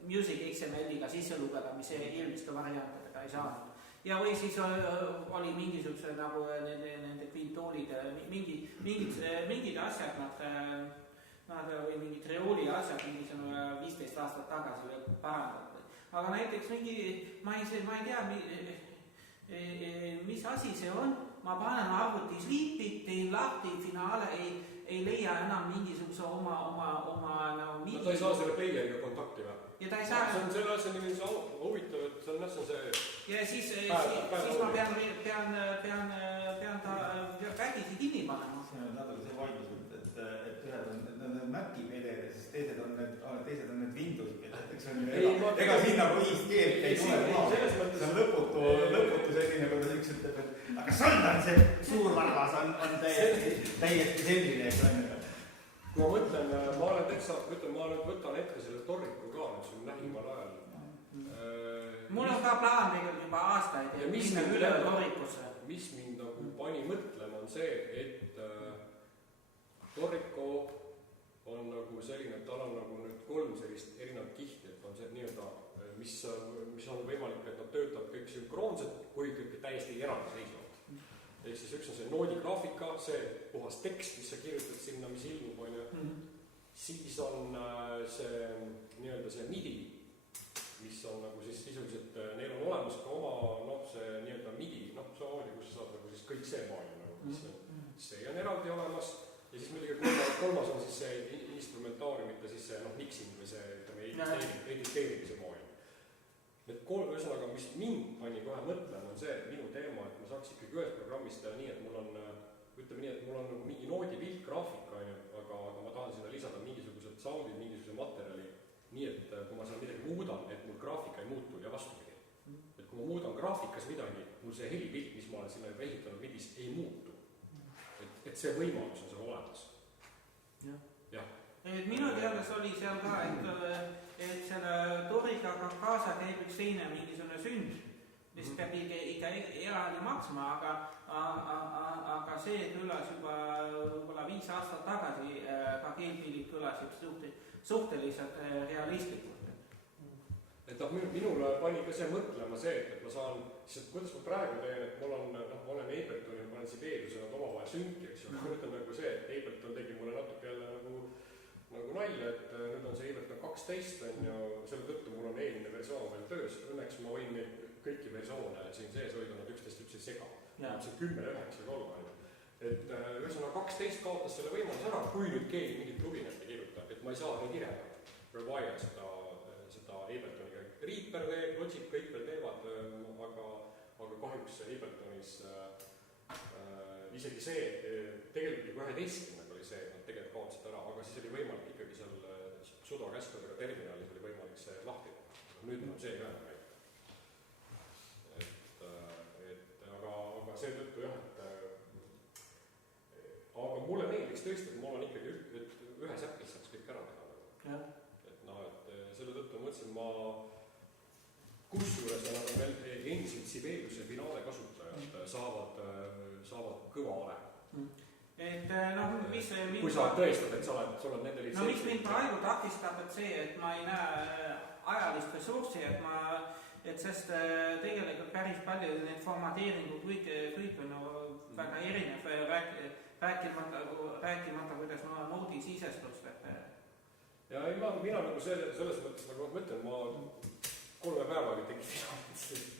Music XML-iga sisse lugeda, mis eelmiste variantidega ei saanud. Ja või siis oli mingisuguse nagu nende kvintoolide, mingid asjad või mingi triooli asjad 15 aastat tagasi veel parandatud. Aga näiteks ma ei tea, mis asi see on, ma panen arvuti sleep'i, teen lahti, finaale ei leia enam mingisuguse oma no ta ei saa selle playeriga kontakti või? Ja ta ei saa... Selle asja nimi on huvitav, et see on see... Ja siis ma pean ta vägisi kinni panema. See on natuke see vaidlus, et ühed on need Maci PD-d ja siis teised on need Windowsi PD-d. Ega siin nagu i-keelt ei tule. See on lõputu selline aga sul on see suur varvas on täiesti selline, eks on. Kui ma mõtlen, ma olen täitsa, ma nüüd võtan ette selle Torriku ka nüüd siin lähimal ajal. Mul on ka plaan tegelikult juba aastaid, et minna üle Torrikusse. Mis mind nagu pani mõtlema on see, et Torriku on nagu selline, et tal on nagu nüüd 3 sellist erinevat kihti, et on see nii-öelda, mis on võimalik, et nad töötavad kõik sünkroonselt, kui kõik täiesti eraldiseisvad. Ehk siis üks on see noodigraafika, see puhas tekst, mis sa kirjutad sinna, mis ilmub, on ju. Siis on see nii-öelda see MIDI, mis on nagu siis sisuliselt, neil on olemas ka oma, see nii-öelda MIDI, samamoodi, kus sa saad nagu siis kõik see maailm, nagu, see on eraldi olemas. Ja siis muidugi kolmas on siis see instrumentaariumite siis see mixing või see, ütleme, editeerimise maailm. Need 3 ühesõnaga, mis mind pani kohe mõtlema, on see minu teema, et ma saaks ikkagi ühes programmis teha nii, et mul on, ütleme nii, et mul on nagu mingi noodi piltgraafika, aga ma tahan sinna lisada mingisugused soundid, mingisuguse materjali, nii et kui ma seal midagi muudan, et mul graafika ei muutu ja vastupidi. Et kui ma muudan graafikas midagi, mul see helipilt, mis ma olen sinna juba ehitanud midis, ei muutu. Et see võimalus on seal olemas. Jah. Minu teades oli seal ka, et selle Torrigaga kaasa käib üks teine mingisugune sünd, mis peab ikka eraldi maksma, aga see kõlas juba 5 aastat tagasi, ka keelpildid kõlasid suhteliselt realistlikult. Et minule pani ka see mõtlema see, et ma saan, sest kuidas ma praegu teen, et mul on, ma olen Ableton ja ma olen Sibelius ja nad omavahel sünki, eks ju, ma ütlen nagu see, et Ableton tegi mulle natuke jälle nagu nalja, et nüüd on see Ableton 12 on ja selle tõttu mul on eelmine versioon veel töös, õnneks ma võin neid kõiki versioone siin sees hoida, nad üksteist sega. See 10.9.3. Et ühesõnaga 12 kaotas selle võimalus ära, kui nüüd keegi mingit pluginat ei kirjuta, et ma ei saa nii kirjeldada. Revire seda Abletoniga. Reaper teeb, Logic kõik veel teevad, aga kahjuks Abletonis isegi see, tegelikult juba 11 oli see, et nad tegelikult kaotsid ära, aga siis oli võimalik ikkagi seal sudo käskudega terminalis oli võimalik see lahti. Nüüd on see ühe näide. Aga seetõttu jah, aga mulle meeldiks tõesti, et mul on ikkagi ühes äpis saaks kõik ära teha. Et selle tõttu mõtlesin ma, kusjuures nad on veel endiselt Sibeliuse finaale kasutajad saavad kõva ole. Kui sa tõestad, et sa oled nende litsentsi. Mis mind praegu takistab, et see, et ma ei näe ajalist ressurssi, sest tegelikult päris palju need formateeringud kõik on väga erinev, rääkimata, kuidas ma noodi sisestust. Ja mina nagu selles mõttes, nagu ma ütlen, ma 3 päevaga tegin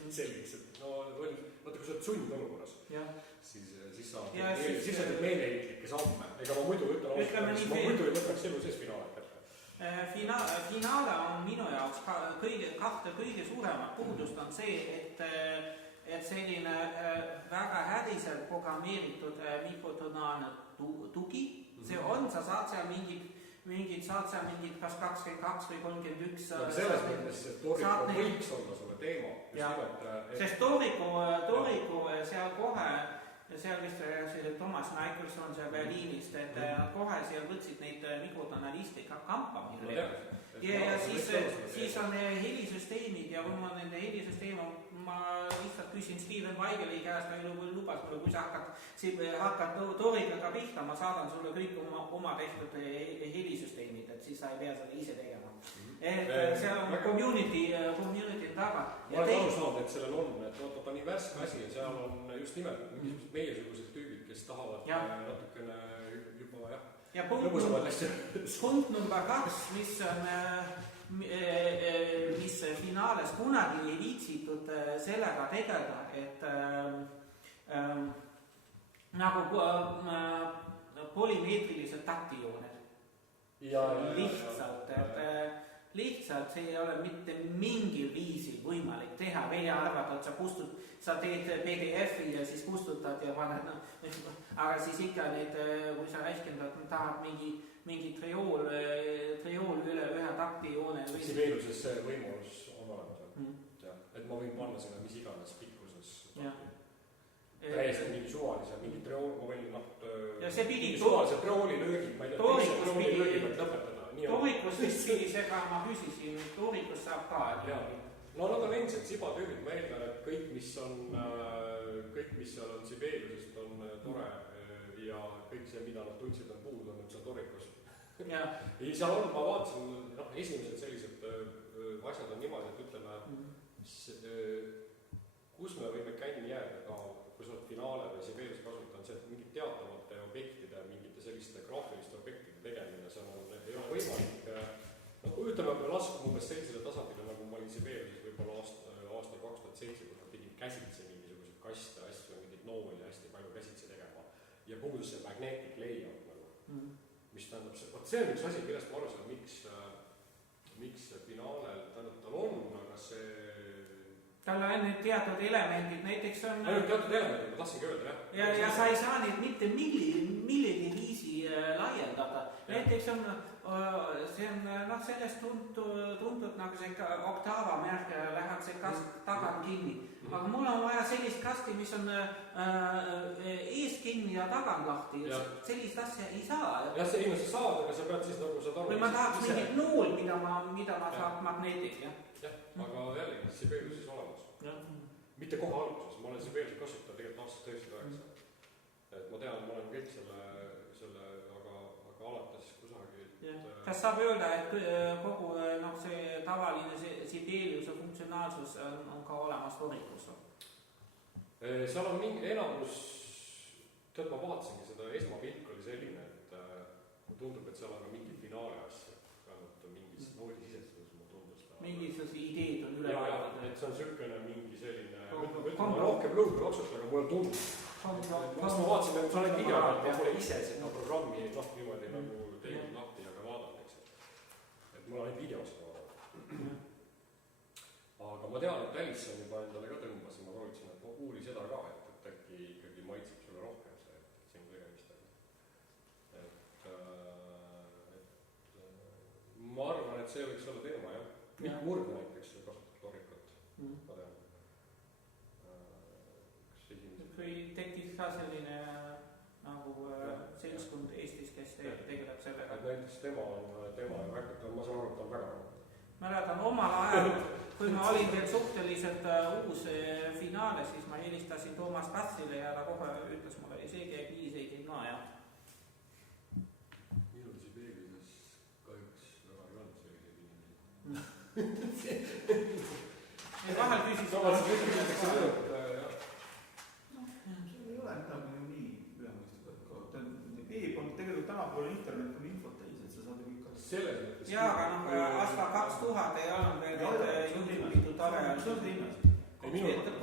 selgeks, et kui sa oled sundolukorras, siis sa teed meeleheitlikke samme. Ega ma muidu ütlen ausalt, ma muidu ei võtaks elu sees finaale kätte. Finaale on minu jaoks kahte kõige suuremat puudust on see, et selline väga hädiselt programmeeritud mikrotonaalne tugi, see on, sa saad seal mingid kas 22 või 31. Selles mõttes, et Torriku võiks olla sulle teema. Sest Torriku seal kohe, seal vist Thomas Michelson seal Berliinist, et kohe seal võtsid neid mikrotonalisti kampa. Ja siis on helisüsteemid ja kui ma nende helisüsteemi, ma lihtsalt küsin Steven Weigeli käest, ta lubas mulle, kui sa hakkad Torrigaga pihta, ma saadan sulle kõik oma tehtud helisüsteemid, et siis sa ei pea seda ise tegema. Et seal on community taga. Ma olen aru saanud, et sellel on, et ta on nii värske asi ja seal on just nimelt meiesugused tüübid, kes tahavad natukene juba lõbusamad asja. Punkt number 2, mis finaales kunagi ei viitsitud sellega tegeleda, et nagu polymeetrilised taktijooned. Lihtsalt see ei ole mitte mingil viisil võimalik teha, välja arvata, et sa teed PDF-i ja siis kustutad ja paned, aga siis ikka need, kui sa räiskendad, tahad mingi triool üle ühe taktijoone. Sibeliuses see võimalus on olemas, et ma võin panna sinna mis iganes pikkuses. täiesti mingi suvalise, mingi ja see pidi suvalise troolilöögid, ma ei tea, teise troolilöögi pealt lõpetada. Toorikus vist pidi sega, ma küsisin, toorikus saab ka. No nad on endiselt sibatüübid, ma eeldan, et kõik, mis seal on Sibeeriusest, on tore ja kõik see, mida nad tundsid, on puudu, on seal Toorikus. Ja seal on, ma vaatasin, esimesed sellised asjad on niimoodi, et ütleme, kus me võime känni jääda ka, kui sa oled finaale või Sibeerius kasutanud, see, et mingid teatavate objektide, mingite selliste graafiliste objektide tegemine, see ei ole võimalik. Ütleme, me laskume umbes sellisele tasandile, nagu ma olin Sibeeriuses võib-olla aastal 2007, kus ma pidin käsitsi mingisuguseid kaste, asju, mingeid nooli hästi palju käsitsi tegema ja puudus see magnetic layout nagu, mis tähendab see, see on üks asi, millest ma aru saan, miks finaalel tähendab tal on, aga see tal on need teatud elemendid, näiteks on ainult teatud elemendid, ma tahtsingi öelda, jah. Ja sa ei saa neid mitte millegi viisi laiendada. Näiteks on, see on sellest tuntud nagu see oktaava märk, läheb see kast tagant kinni. Aga mul on vaja sellist kasti, mis on ees kinni ja tagant lahti. Sellist asja ei saa. Jah, see inimese saad, aga sa pead siis nagu saad aru. Või ma tahaks mingit nool, mida ma saab magneetik, jah. Jah, aga jällegi Sibeeriuses olemas. Mitte kohe alguses, ma olen Sibeeriuses kasutanud tegelikult aastast 1909. Et ma tean, ma olen kõik selle aga alates kusagil. Kas saab öelda, et kogu see tavaline Sibeeriuse funktsionaalsus on ka olemas Toorikus? Seal on mingi enamus, tead, ma vaatasingi seda, esmapilk oli selline, et tundub, et seal on ka mingi finaale asja. Vähemalt mingis noodi sisestuses mul tundus. Mingisugused ideed on üle vaadata. Et see on sükene mingi selline, ma rohkem lõugu jooksuta, aga mulle tundub. Ma vaatasin, et sa oled video, et ma pole ise seda programmi niimoodi nagu teinud lahti ja ka vaadanud, eks. Et mul oli videos ka vaadata. Aga ma tean, et Alison juba endale ka tõmbas ja ma proovitsin, et uuri seda ka, et äkki ikkagi maitseb sulle rohkem see, et siin tegemistega. Ma arvan, et see võiks olla teema, jah. Mikk Murd näiteks kasutab Toorikat, ma tean. Kui tekkis ka selline nagu seltskond Eestis, kes tegeleb sellega. Et näiteks tema ja väga, ma saan aru, et ta on väga rohkem. Mäletan omal ajal, kui ma olin veel suhteliselt uus finaale, siis ma helistasin Toomas Kassile ja ta kohe ütles mulle, see käib nii, see käib naa, jah. Minul Sibeeriuses kahjuks väga ei olnud selliseid inimesi. Vahel küsis tänapäeval internet on infot täis, et sa saad ju kõik selles mõttes. Jaa, aga aastal 2000 ei olnud veel juhitud areal.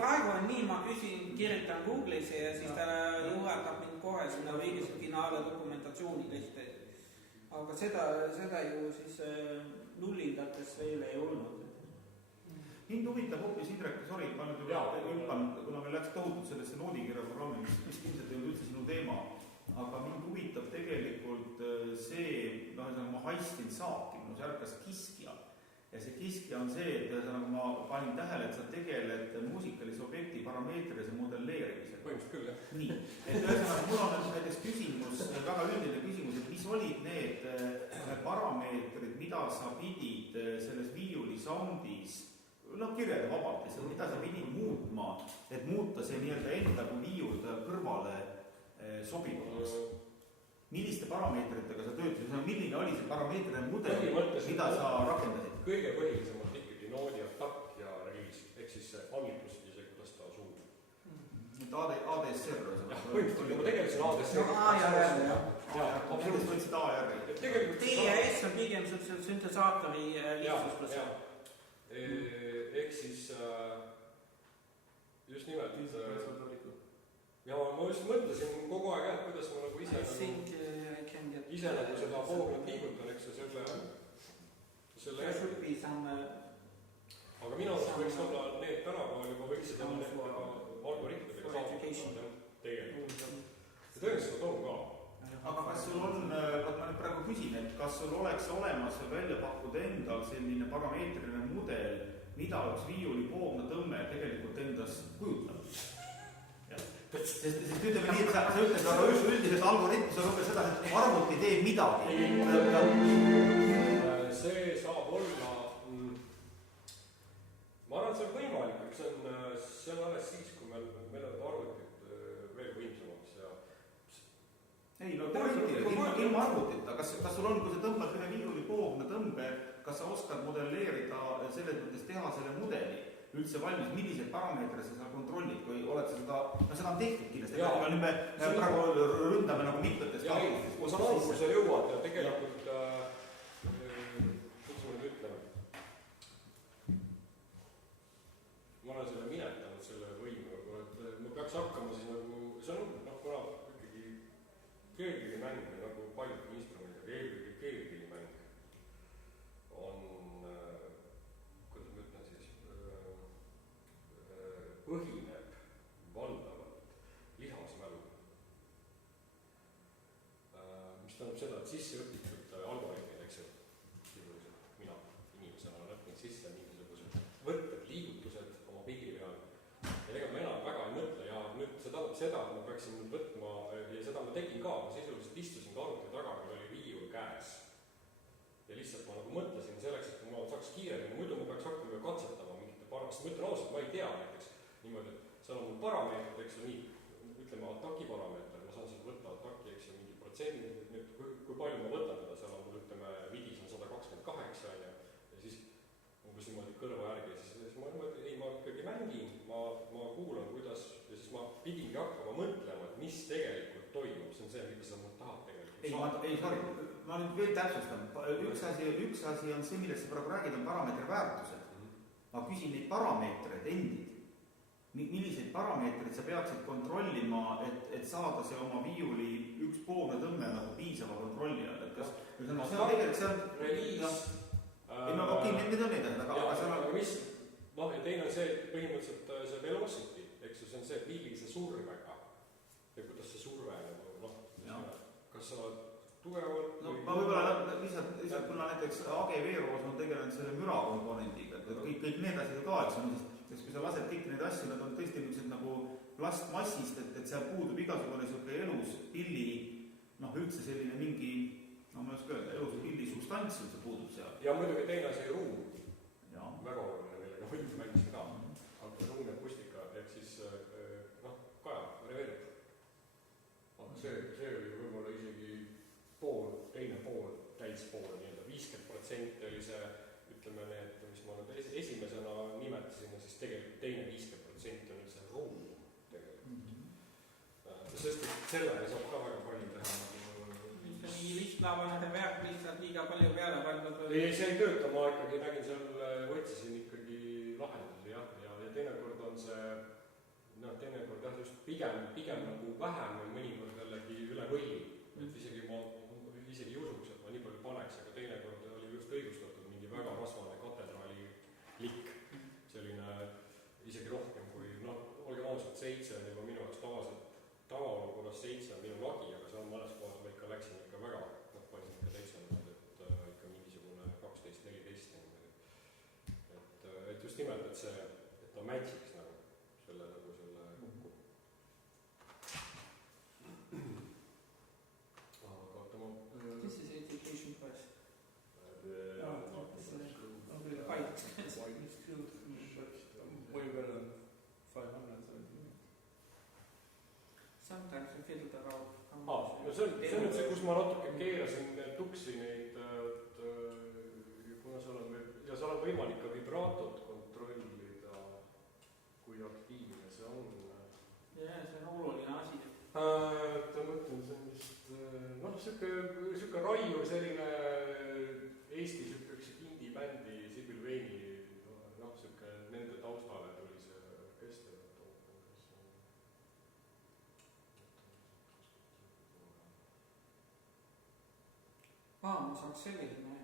Praegu on nii, ma kirjutan Google'isse ja siis ta juhaldab mind kohe sinna viigised finaale dokumentatsiooni lehte. Aga seda ju siis nullindates veel ei olnud. Mind huvitab hoopis Indrek, sorry, ma nüüd hüppan, kuna meil läks tohutult sellesse noodikirja programmi, mis ilmselt ei olnud üldse sinu teema. Aga mind huvitab tegelikult see, ma haistin saaki, minu see ärkas kiskja. Ja see kiskja on see, et ma panin tähele, et sa tegeled muusikalise objekti parameetrilise modelleerimisega. Põhimõtteliselt küll, jah. Nii, et ühesõnaga, mul on näiteks küsimus, väga üldine küsimus, et mis olid need parameetrid, mida sa pidid selles viiuli soundis, kirjade vabalt, mida sa pidid muutma, et muuta see nii-öelda enda kui viiul kõrvale sobivaks. Milliste parameetritega sa töötasid? Milline oli see parameetriline mudel, mida sa rakendasid? Kõige põhilisemalt ikkagi noodi attack ja reliis, ehk siis see allikus ja see, kuidas ta suunab. ADSR. Põhimõtteliselt, ma tegelesin ADSR. Absoluutselt võtsid AR-i. TS on pigem süntesaatori lihtsustus. Ehk siis just nimelt ja ma just mõtlesin kogu aeg, et kuidas ma nagu ise nagu seda vooglat liigutan, eks ja selle aga minu arust võiks olla need tänapäeval juba võiksid olla need algoritmidega saada tegelikult. Ja tõenäoliselt on ka. Aga kas sul on, ma nüüd praegu küsin, et kas sul oleks olemas või välja pakkuda endal selline parameetriline mudel, mida üks viiuli poogna tõmme tegelikult endas kujutab? sest ütleme nii, et sa ütled, aga üldiselt algoritm, sa õpid seda, et arvuti ei tee midagi. See saab olla, ma arvan, et see on võimalik, see on alles siis, kui meil on arvutid veel võimsamaks ja ei, no teoreetiliselt, ilma arvutita, kas sul on, kui sa tõmbad ühe viiulipoogne tõmbe, kas sa oskad modelleerida selles mõttes teha selle mudeli üldse valmis, milliseid parameetreid sa seal kontrollid, kui oled sa seda, no seda on tehtud kindlasti, aga nüüd me praegu ründame nagu mitmetest arvutist. Ma saan aru, kui sa jõuad ja tegelikult, kuidas ma nüüd ütleme, ma olen selle minetanud, selle võimu, et ma peaks hakkama siis nagu, see on, kuna ikkagi keelpillimäng nagu paljud instrumendid, eelkõige keelpillimäng on, kuidas ma ütlen siis, põhineb valdavalt lihasmälul. Mis tähendab seda, et sisseõpitud algoritmid, eks ju, sisuliselt mina inimesena olen õppinud sisse mingisugused võtted, liigutused oma pilli peal ja ega ma enam väga ei mõtle ja nüüd see tähendab seda, et ma peaksin nüüd võtma ja seda ma tegin ka, ma sisuliselt istusin ka arvuti taga, kui oli viiul käes ja lihtsalt ma nagu mõtlesin selleks, et ma saaks kiiremini, muidu ma peaks hakkama katsetama mingite sest ma ütlen ausalt, ma ei tea näiteks niimoodi, et seal on mul parameetrid, eks ju, nii, ütleme ataki parameeter, ma saan sealt võtta ataki, eks ju, mingi protsendi, nüüd kui palju ma võtan teda, seal on mul, ütleme, vidis on 128, on ju, ja siis umbes niimoodi kõrva järgi, siis ma niimoodi, ei, ma ikkagi mängin, ma kuulan, kuidas, ja siis ma pidingi hakkama mõtlema, et mis tegelikult toimub, see on see, mida sa mul tahad tegelikult saada. Ei, sorry, ma nüüd veel täpsustan, üks asi on see, millest sa praegu räägid, on parameetri väärtused. Ma küsin neid parameetreid endid. Milliseid parameetreid sa peaksid kontrollima, et saada see oma viiuli üks poolne tõmme nagu piisava kontrolli all, et kas see on tegelikult see on reliis. Ei, no okei, need on need, aga seal on mis, noh, ja teine on see, põhimõtteliselt see velocity, eks ju, see on see, millise survega ja kuidas see surve, noh, kas sa oled tugevalt no ma võib-olla lihtsalt kuna näiteks AGV-roos on tegelenud selle müra komponendiga, et kõik need asjad ka, eks on, sest kui sa lased kõik need asju, nad on tõesti niisugused nagu plastmassist, et seal puudub igasugune niisugune elus pilli, noh üldse selline mingi, no ma ei oska öelda, elus pilli substants üldse puudub seal. Ja muidugi teine see ruum, väga oluline, millega võidu mängisin ka, aga ruum ja akustika, ehk siis noh, Kaja, reveerib. Aga see oli võib-olla isegi teine pool, täispool, nii-öelda 50% oli see, ütleme need, mis ma nüüd esimesena nimetasin, ja siis tegelikult teine 50% oli see ruum tegelikult. Sest sellega saab ka väga palju teha. Nii lihtlaavane värk lihtsalt liiga palju peale pandud. Ei, see ei tööta, ma ikkagi nägin seal, otsisin ikkagi lahendusi, jah, ja teinekord on see, noh, teinekord jah, just pigem nagu vähem või mõnikord jällegi üle võlli, et isegi ei usuks, et ma nii palju paneks, aga teinekord oli just õigustatud mingi väga rasvane katedraali lik, selline isegi rohkem kui, noh, olge ausalt, 7 on juba minu jaoks tavaolukorras 7 on minu lagi, aga seal mõnes kohas ma ikka läksin ikka väga, noh, panin ikka täitsa, et ikka mingisugune 12-14, et just nimelt, et ta matchiks nagu selle kokku. This is education price. Way better than 500. Sometimes you feel the road. No see on nüüd see, kus ma natuke keerasin tuksi neid, kuna seal on võimalik ka vibraatot kontrollida, kui aktiivne see on. Jah, see on oluline asi. Ta mõtlen, see on vist, noh, siuke raiur selline Eesti siuke indie-bändi Sibyl Vane'i, noh, siuke nende taustale tuli see orkester. Ma saaks selline,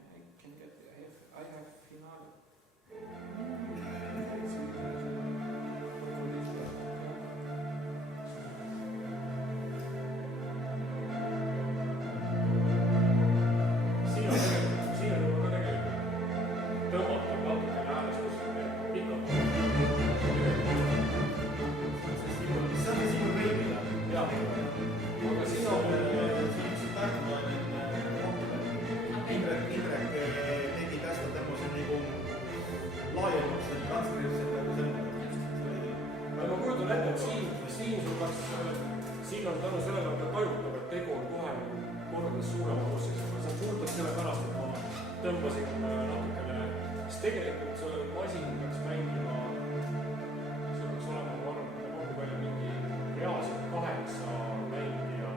I have finaali. see on Sibyl Vane'i siin on tänu sellele, et ta tajutab, et tegu on kohe kordades suurema koosseisuga. See on puhtalt sellepärast, et ma tõmbasin natukene, sest tegelikult see masin peaks mängima, see peaks olema, ma arvan, palju mingi reaalselt 8 mängija.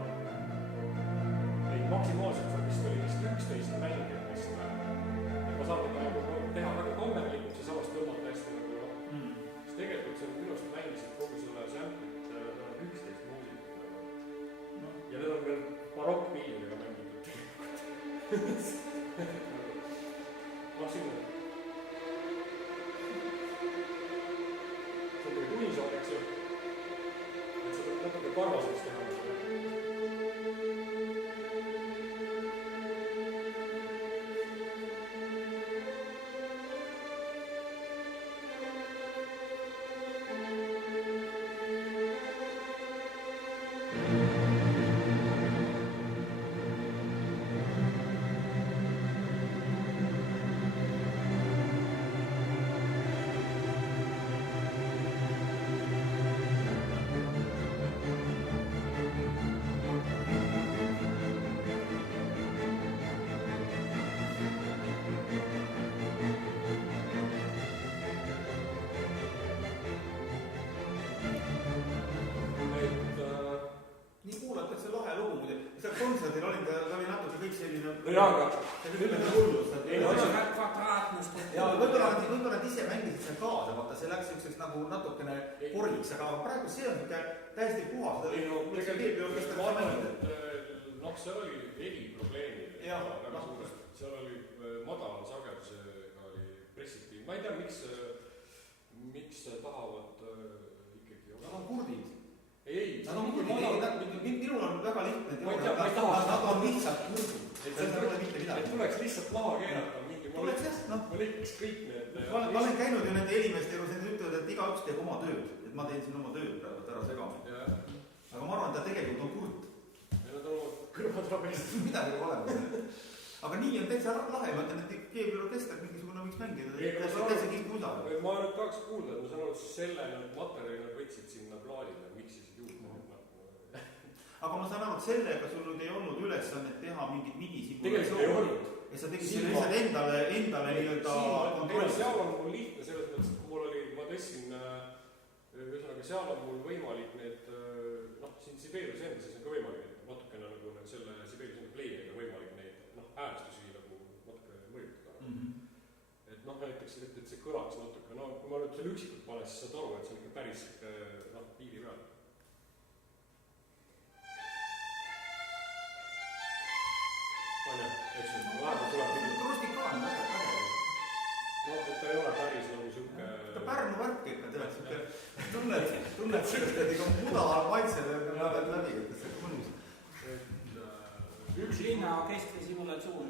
Ei, maksimaalselt seal vist oli 11 mängijat vist. Ma saan teda nagu teha väga kommerlikuks ja samas tõmmata hästi nagu Siis tegelikult see minu arust mängisid kogu selle samplit 11 muusikat. Ja need on veel barokkpiilidega mängitud tegelikult. Sinna. See on tegi tunisoon, eks ju. Et seda natuke karvaseks teha. kontserdil olin, ta oli natuke kõik selline. Jaa, aga. Ja võib-olla nad ise mängisid seal kaasa, vaata see läks ükskõik nagu natukene korgiks, aga praegu see on ikka täiesti puhas. Ei no, tegelikult ma arvan, et seal oli heliprobleemid väga suured. Seal oli madala sagedusega oli pressiti. Ma ei tea, miks tahavad ikkagi. Nad on kurdid. Ei. Minul on väga lihtne. Ma ei tea, nad on lihtsalt kurdid. Et tuleks lihtsalt maha keerata. Ma lõiks kõik need. Ma olen käinud ju nende helimeeste juures, need ütlevad, et igaüks teeb oma tööd. Et ma teen siin oma tööd praegu, et ära segama. Aga ma arvan, et ta tegelikult on kurd. Ja nad on kõrvatrapist. Midagi ei ole. Aga nii on täitsa lahe, ma ütlen, et keebiorkester mingisugune võiks mängida. Täitsa kõik muda. Ma nüüd tahaks kuulda, et ma saan aru, selle materjali nad võtsid sinna plaadile, miks siis juurde. Aga ma saan aru, et sellega sul nüüd ei olnud ülesannet teha mingit midi-simulatsiooni. Tegelikult ei olnud. Ja sa tegid selle lihtsalt endale nii-öelda kontrolli. Seal on mul lihtne selles mõttes, et kui mul oli, ma tõstsin, ühesõnaga seal on mul võimalik need, siin Sibelius endas on ka võimalik natukene nagu selle Sibelius enda playeriga võimalik neid häälestusi nagu natukene mõjutada. Et näiteks, et see kõlaks natuke, kui ma nüüd selle üksikult panen, siis saad aru, et see on ikka päris piiri peal. Rustikaalne väga. Et ta ei ole päris nagu siuke. Ta Pärnu värk ikka tead, siuke tunned süüstadi kui mudaval maitsel ja nädad läbi, et see on mõnus. Üks linnaorkestri simulatsioon.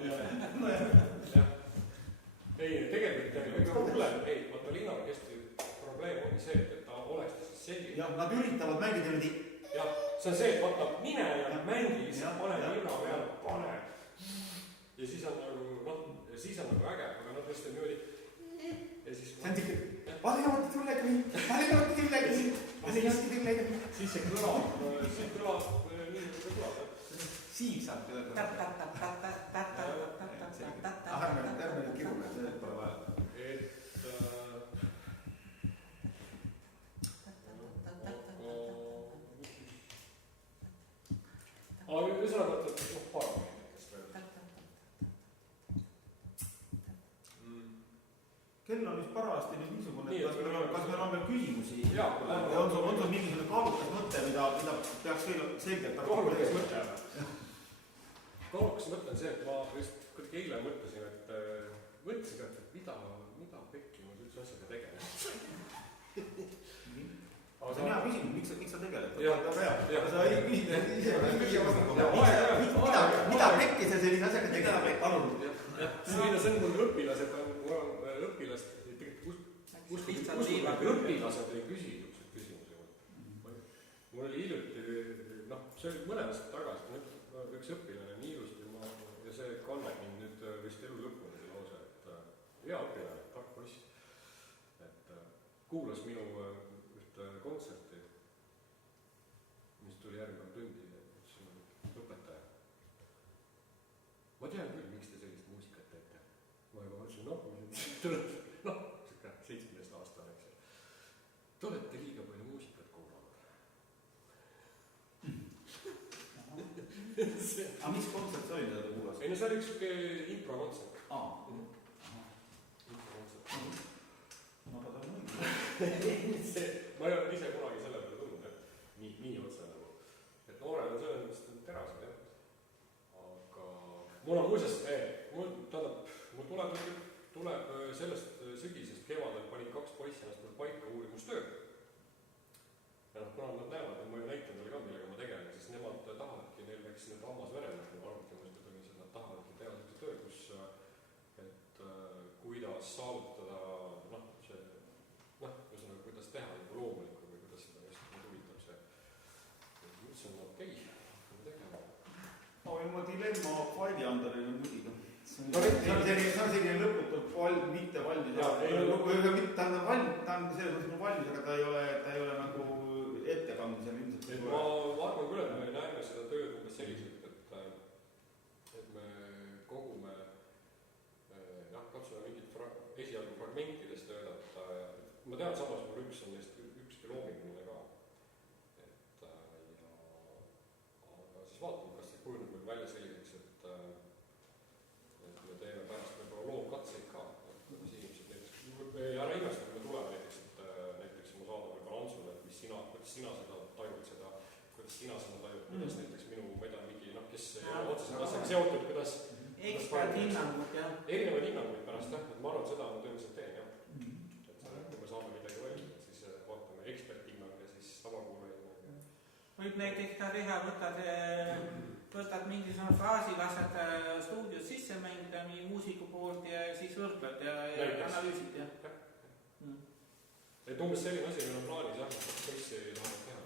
Ei, tegelikult kõige hullem, vaata linnaorkestri probleem ongi see, et ta oleks siis selline. Jah, nad üritavad mängida niimoodi. Jah, see on see, et vaata mine ja mängi, lihtsalt pane linna peale, pane. Ja siis on nagu, siis on nagu äge, aga nad tõesti niimoodi. Ja siis... See on tikki, valimati tullegri. Siis see kõlab nii nagu see kõlab. Siim saab öelda. Ärme nüüd kirume, see pole vaja. Aga ühesõnaga, et parem. Kell on vist parajasti nüüd niisugune, et kas meil on veel küsimusi? Ja on sul mingisugune kaalukas mõte, mida peaks veel selgelt kaalukas mõte on see, et ma just kuidagi eile mõtlesin, et mida pekki ma üldse asjaga tegelen. See on hea küsimus, miks sa tegeled? Sa ei küsida ise, mida pekki sa sellise asjaga tegeled? See on mul õpilased, õpilased ei küsi niisuguseid küsimusi. Mul oli hiljuti, see oli mõne aastat tagasi, üks õpilane nii ilusti ja see kannab mind nüüd vist elu lõpuni see lause, et hea õpilane, tark poiss, et kuulas minu ühte kontserti aga mis kontsert see oli, mida ta kuulas? ei no see oli üks improkontsert. Improkontsert. No ta on mõni. Ma ei ole ise kunagi selle peale tulnud, et nii otse nagu. Et noored on selles mõttes terased, jah. Aga mul on muuseas, mul tuleb sellest sügisest kevadel panid 2 poissi ennast mul paika uurimustöö. Ja kuna nad näevad, et ma näitan talle ka, millega ma tegelen, siis nemad tahavadki, neil läks need hammasveremed, nagu arvutimust tulin, siis nad tahavadki teha sellise töö, kus, et kuidas saavutada, ühesõnaga, kuidas teha nagu loomulikku või kuidas seda hästi huvitab see. See on okei, tegema. Oma dilemma faili anda neil on muidugi. See on selline lõputult mitte valmis. Ta on selles mõttes valmis, aga ta ei ole nagu ettekandmisel ilmselt. Ma arvan küll, et me näeme seda tööd umbes selliselt, et me kogume, katsume mingit esialgu fragmentidest töötada. Ma tean samas, mul üks on neist ükski loominguline ka. Aga siis vaatame, kas see kujuneb meil välja selliseks, et me teeme pärast võib-olla loomkatseid ka. Ära imesta, kui me tuleme näiteks ma saadan võib-olla Ansule, et kuidas sina seda tajud seda, kuidas näiteks minu, ma ei tea, mingi, kes otseselt asjaga seotud, kuidas eksperthinnangud, jah. Erinevaid hinnanguid pärast, et ma arvan, seda ma tõenäoliselt teen, jah. Et kui me saame midagi valmis, siis vaatame eksperthinnang ja siis tavakuulaja. Võib näiteks ka teha, võtad mingisugune fraasi, lased stuudios sisse mängida mingi muusiku poolt ja siis võrdled ja analüüsid, jah. Et umbes selline asi meil on plaanis, jah, et poissi ei tahanud teha.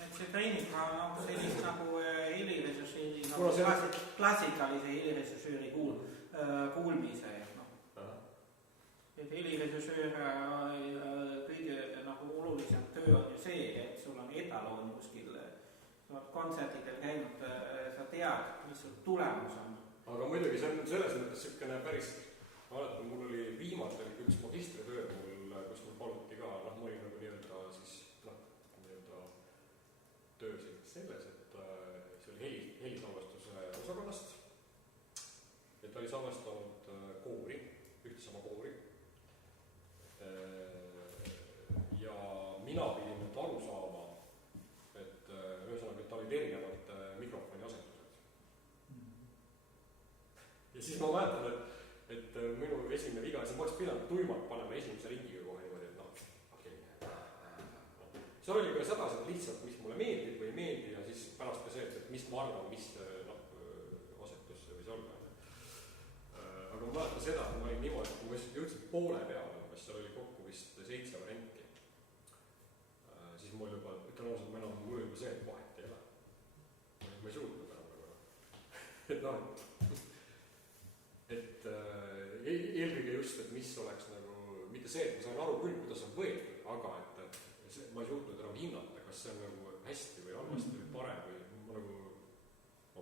Et see treening on sellist nagu helirežissööri, nagu klassikalise helirežissööri kuulmise. Et helirežissöör kõige nagu olulisem töö on ju see, et sul on etaloon kuskil, sa oled kontserdidel käinud, sa tead, mis sul tulemus on. Aga muidugi see on selles mõttes sükene päris, ma mäletan, mul oli viimatel üks magistritöö, kus mul paluti ka, ma olin nagu nii-öelda siis, töö selles, et see oli helisalvestuse osakonnast, et ta oli salvestanud koori, ühte sama koori. Ja mina pidin nüüd aru saama, et ühesõnaga, et ta olid erinevad mikrofoni asetused. Ja siis ma mäletan, et minu esimene viga, siis ma oleks pidanud tuimalt panema esimese ringiga kohe niimoodi, et okei. See oli ka sedasi, et lihtsalt, mis mulle meeldib või ei meeldi ja siis pärast ka see, et mis ma arvan, mis asetus see võis olla. Aga ma mäletan seda, et ma olin niimoodi, et ma jõudsin poole peale, seal oli kokku vist 7 varianti. Siis mul juba, ütlen ausalt, mul juba see, et vahet ei ole. Ma ei suutnud enam. Et eelkõige just, et mis oleks nagu, mitte see, et ma sain aru küll, kuidas on võetud, aga et ma ei suutnud enam hinnata, kas see on nagu hästi või halvasti või parem või nagu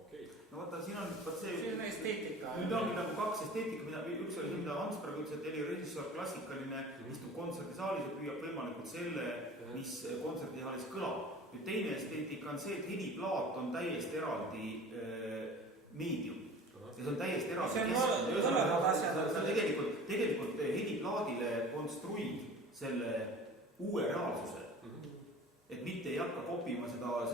okei. No vaata, siin on see on esteetika. Nüüd ongi nagu 2 esteetika, üks oli see, mida Ants praegu ütles, et helirežissöör klassikaline istub kontserdisaalis ja püüab võimalikult selle, mis kontserdisaalis kõlab. Nüüd teine esteetika on see, et heliplaat on täiesti eraldi meedium. Ja see on täiesti eraldi. Sa tegelikult heliplaadile konstruid selle uue reaalsuse. Et mitte ei hakka kopima seda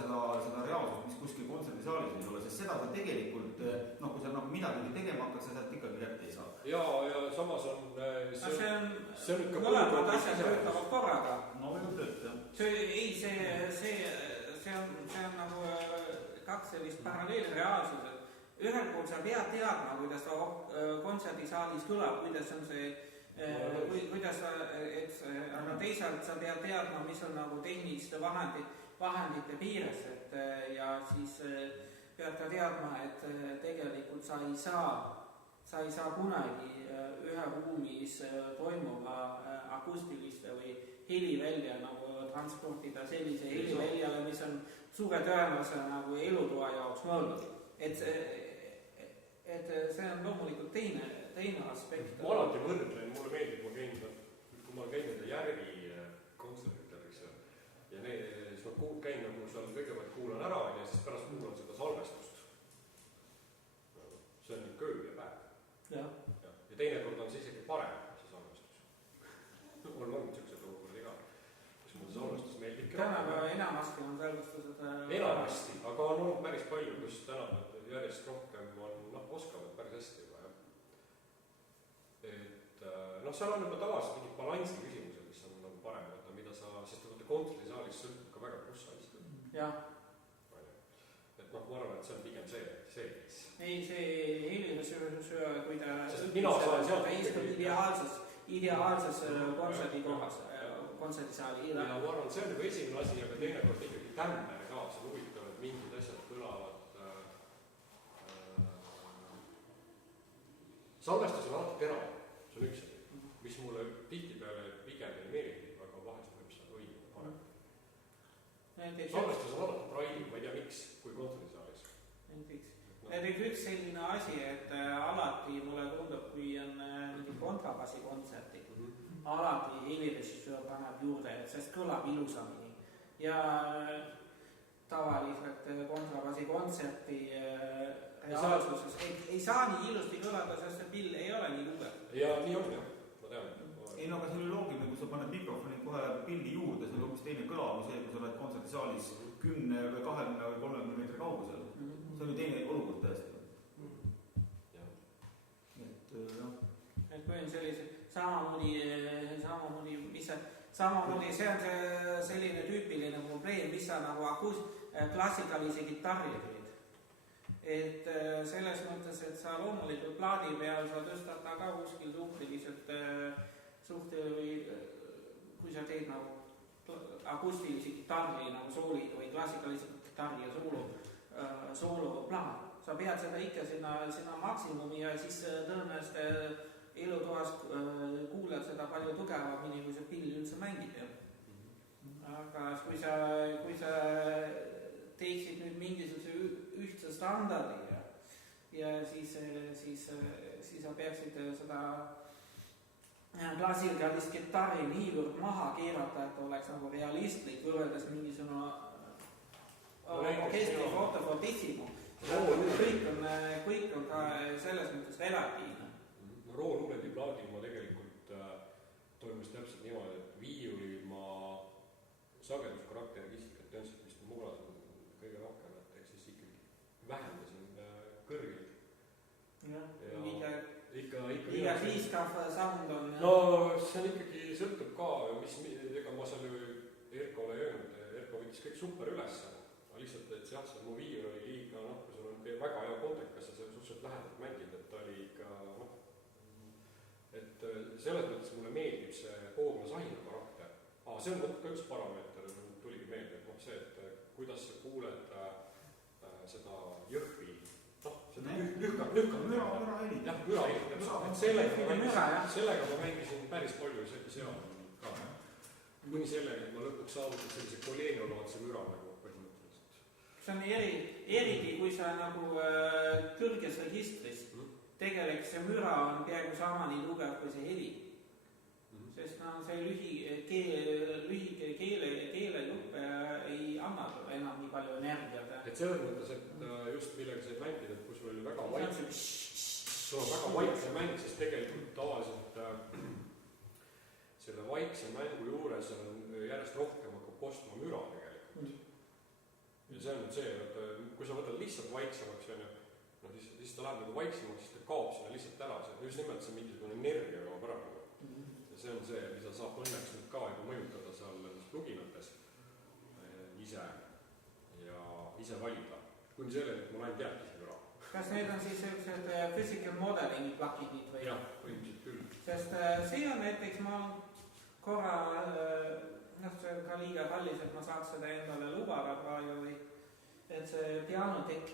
reaalsust, mis kuskil kontserdisaalis ei ole, sest seda sa tegelikult, kui sa midagi tegema hakkad, sa sealt ikkagi kätte ei saa. Ja samas on see on mõlemad asjad töötavad korraga. No või tööt, jah. See on nagu 2 sellist paralleelreaalsused. Ühel pool sa pead teadma, kuidas kontserdisaalis kõlab, kuidas on see aga teisalt sa pead teadma, mis on nagu tehniliste vahendite piires, ja siis pead ka teadma, et tegelikult sa ei saa kunagi ühe ruumis toimuva akustiliste või helivälja nagu transportida sellise heliväljale, mis on suure tõenäosusega nagu elutoa jaoks mõeldud. Et see on loomulikult teine aspekt. Ma alati võrdlen, mulle meeldib, kui ma käin nende järgi kontsertidel, ja siis ma käin nagu seal kõigepealt kuulan ära ja siis pärast järjest rohkem oskavad päris hästi juba, jah. Et seal on juba tavaliselt mingid balansi küsimused, mis on nagu parem, mida sa, sest kontserdisaalis sõltub ka väga, kus sa istud. jah. Et ma arvan, et see on pigem see. Ei, see helirežissöör, kui ta istub ideaalses kontserdikohas, kontserdisaali. Ja ma arvan, see on juba esimene asi, aga teine kord ikkagi tämmer ka, see on huvitav, et mingid asjad kõlavad. Salvestus on alati terav, see on üks asi, mis mulle tihtipeale pigem ei meeldi, aga vahest võib seda õigem parem. Salvestus on alati praim, ma ei tea miks, kui kontserdisaalis. Näiteks üks selline asi, et alati mulle tundub, kui on mingi kontrabassi kontserti, alati helirežissöör paneb juurde, et sest kõlab ilusamini. Ja tavaliselt kontrabassi kontserti reaalsuses ei saa nii ilusti kõlada, sest see pill ei ole nii tugev. Ja nii on, jah, ma tean. Ei, aga see oli loogiline, kui sa paned mikrofonid kohe pilli juurde, see on hoopis teine kõla kui see, kui sa oled kontserdisaalis 10 või 20 või 30 meetri kaugusel. See on ju teine olukord täiesti. Et kui on sellised samamoodi, see on selline tüüpiline probleem, mis on nagu klassikalise kitarri tulid. Et selles mõttes, et sa loomulikult plaadi peal sa tõstad ta ka kuskil suhteliselt või kui sa teed nagu akustilisi kitarri nagu sooli või klassikalise kitarri ja sooloplaan. Sa pead seda ikka sinna maksimumi ja siis tõenäoliselt elutoas kuuled seda palju tugevamini, kui see pill üldse mängib. Aga kui sa teeksid nüüd mingisuguse ühtse standardi ja siis sa peaksid seda klassikalist kitarri niivõrd maha keerata, et oleks nagu realistlik võrreldes mingisugune orkestri fortissimo. Kõik on ka selles mõttes relatiivne. Rooluuledi plaadil ma tegelikult toimus täpselt niimoodi, et viiulimaa sageduskarakteristikat tõenäoliselt vist mugalas kõige rohkem, et ehk siis ikkagi vähendasin kõrgelt. Iga kriiskav sound on... No see on ikkagi, sõltub ka, ega ma seal Erkole ei öelnud, Erko võttis kõik super ülesse. Lihtsalt, et see mu viiul oli liiga, kui sul on väga hea kontekas ja see suhteliselt lähedalt mängid, et ta oli ikka, et selles mõttes mulle meeldib see Hoogna Saina karakter. See on ka üks parameeter, tuligi meelde, et see, et kuidas sa kuuled seda jõhvi, seda müra heli. Jah, müra heli. Sellega ma mängisin päris palju seal ka. Kuni sellega, et ma lõpuks saavutasin sellise koleenolaadse müra nagu põhimõtteliselt. See on eriti, kui sa nagu kõrges registris tegelikult see müra on peaaegu sama nii tugev kui see heli. Sest see lühike keelejupp ei anna enam nii palju energiat. Et selles mõttes, et just millega sa mängid, et kui sul oli väga vaikse mäng, siis tegelikult tavaliselt selle vaikse mängu juures on järjest rohkem hakkab kostma müra tegelikult. Ja see on see, et kui sa võtad lihtsalt vaiksemaks, siis ta läheb nagu vaiksemaks, siis ta kaob sinna lihtsalt ära. Just nimelt see mingisugune energia kaob ära. Ja see on see, mida saab õnneks nüüd ka juba mõjutada seal pluginates ise ja ise valida. Kuni sellele, et mul ainult jääbki see müra. Kas need on siis sellised physical modeling pluginid või? Jah, põhimõtteliselt küll. Sest see on näiteks, ma korra, see on ka liiga kallis, et ma saaks seda endale lubada praegu või, et see pianotek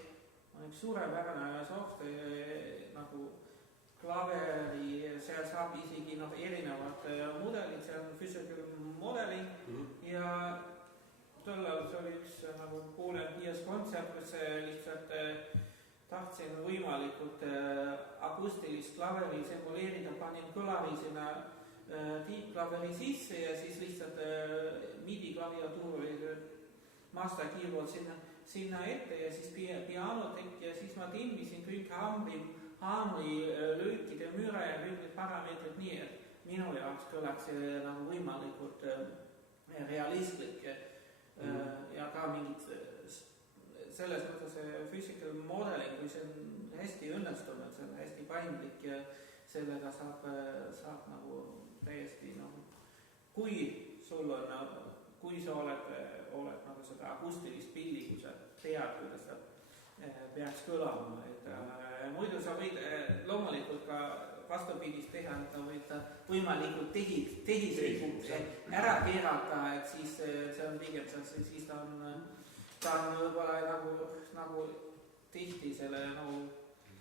on üks suurepärane software nagu klaveri, seal saab isegi erinevad mudelid, see on physical modeling ja tollal see oli üks nagu kuulen-viies kontsert, kus lihtsalt tahtsin võimalikult akustilist klaveri simuleerida, panin kõlari sinna tiibklaveri sisse ja siis lihtsalt MIDI klaviatuur või master keyboard sinna ette ja siis pianotek ja siis ma timmisin kõik haamri löökide müra ja kõik need parameetrid nii, et minu jaoks kõlaks nagu võimalikult realistlik ja ka mingid selles mõttes see physical modeling, kui see on hästi õnnestunud, see on hästi paindlik ja sellega saab nagu täiesti kui sul on, kui sa oled nagu seda akustilist pilli, kui sa tead, kuidas ta peaks kõlama, et muidu sa võid loomulikult ka vastupidist teha, et sa võid võimalikult tehislikult ära keerata, et siis see on pigem, siis ta on võib-olla nagu tihti selle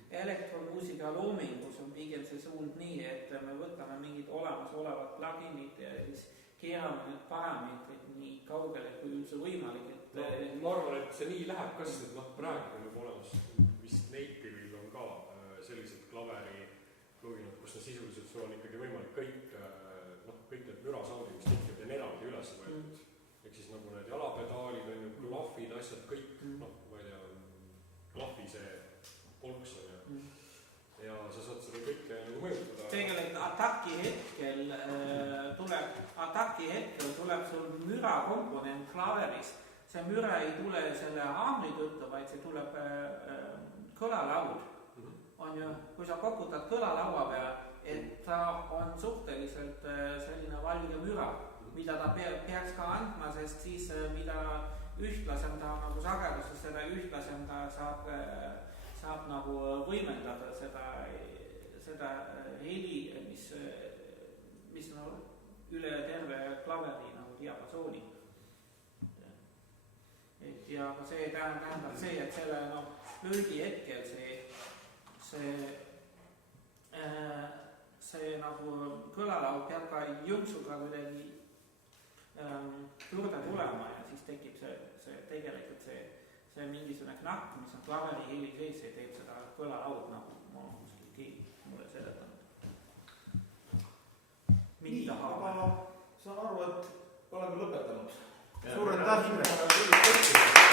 elektromuusika loomingus on pigem see suund nii, et me võtame mingid olemasolevad pluginid ja siis keerame need parameetrid nii kaugele kui üldse võimalik, et ma arvan, et see nii läheb ka, sest praegu on juba olemas vist Native'il on ka sellised klaveri pluginid, kus sisuliselt sul on ikkagi võimalik kõik need mürasoundid, mis tekivad, on eraldi üles võetud. Ehk siis nagu need jalapedaalid on ju, klahvid, asjad, kõik, ma ei tea, klahvi see polks on ja sa saad seda kõike nagu mõjutada. Tegelikult ataki hetkel tuleb sul müra komponent klaveris. See müra ei tule selle haamri tõttu, vaid see tuleb kõlalaud. On ju, kui sa koputad kõlalaua peale, et ta on suhteliselt selline valge müra, mida ta peaks ka andma, sest siis mida ühtlasem ta nagu sageduses, seda ühtlasem ta saab nagu võimendada seda heli, mis üle terve klaveri nagu diapasooni. Ja see tähendab see, et selle löögi hetkel see nagu kõlalaud peab ka jõnksuga kuidagi juurde tulema ja siis tekib see tegelikult see mingisugune knakk, mis on klaveri heli sees, see teeb seda kõlalaud nagu ma kuskil keegi mulle seletanud. Nii, aga saan aru, et oleme lõpetanud. Suur aitäh!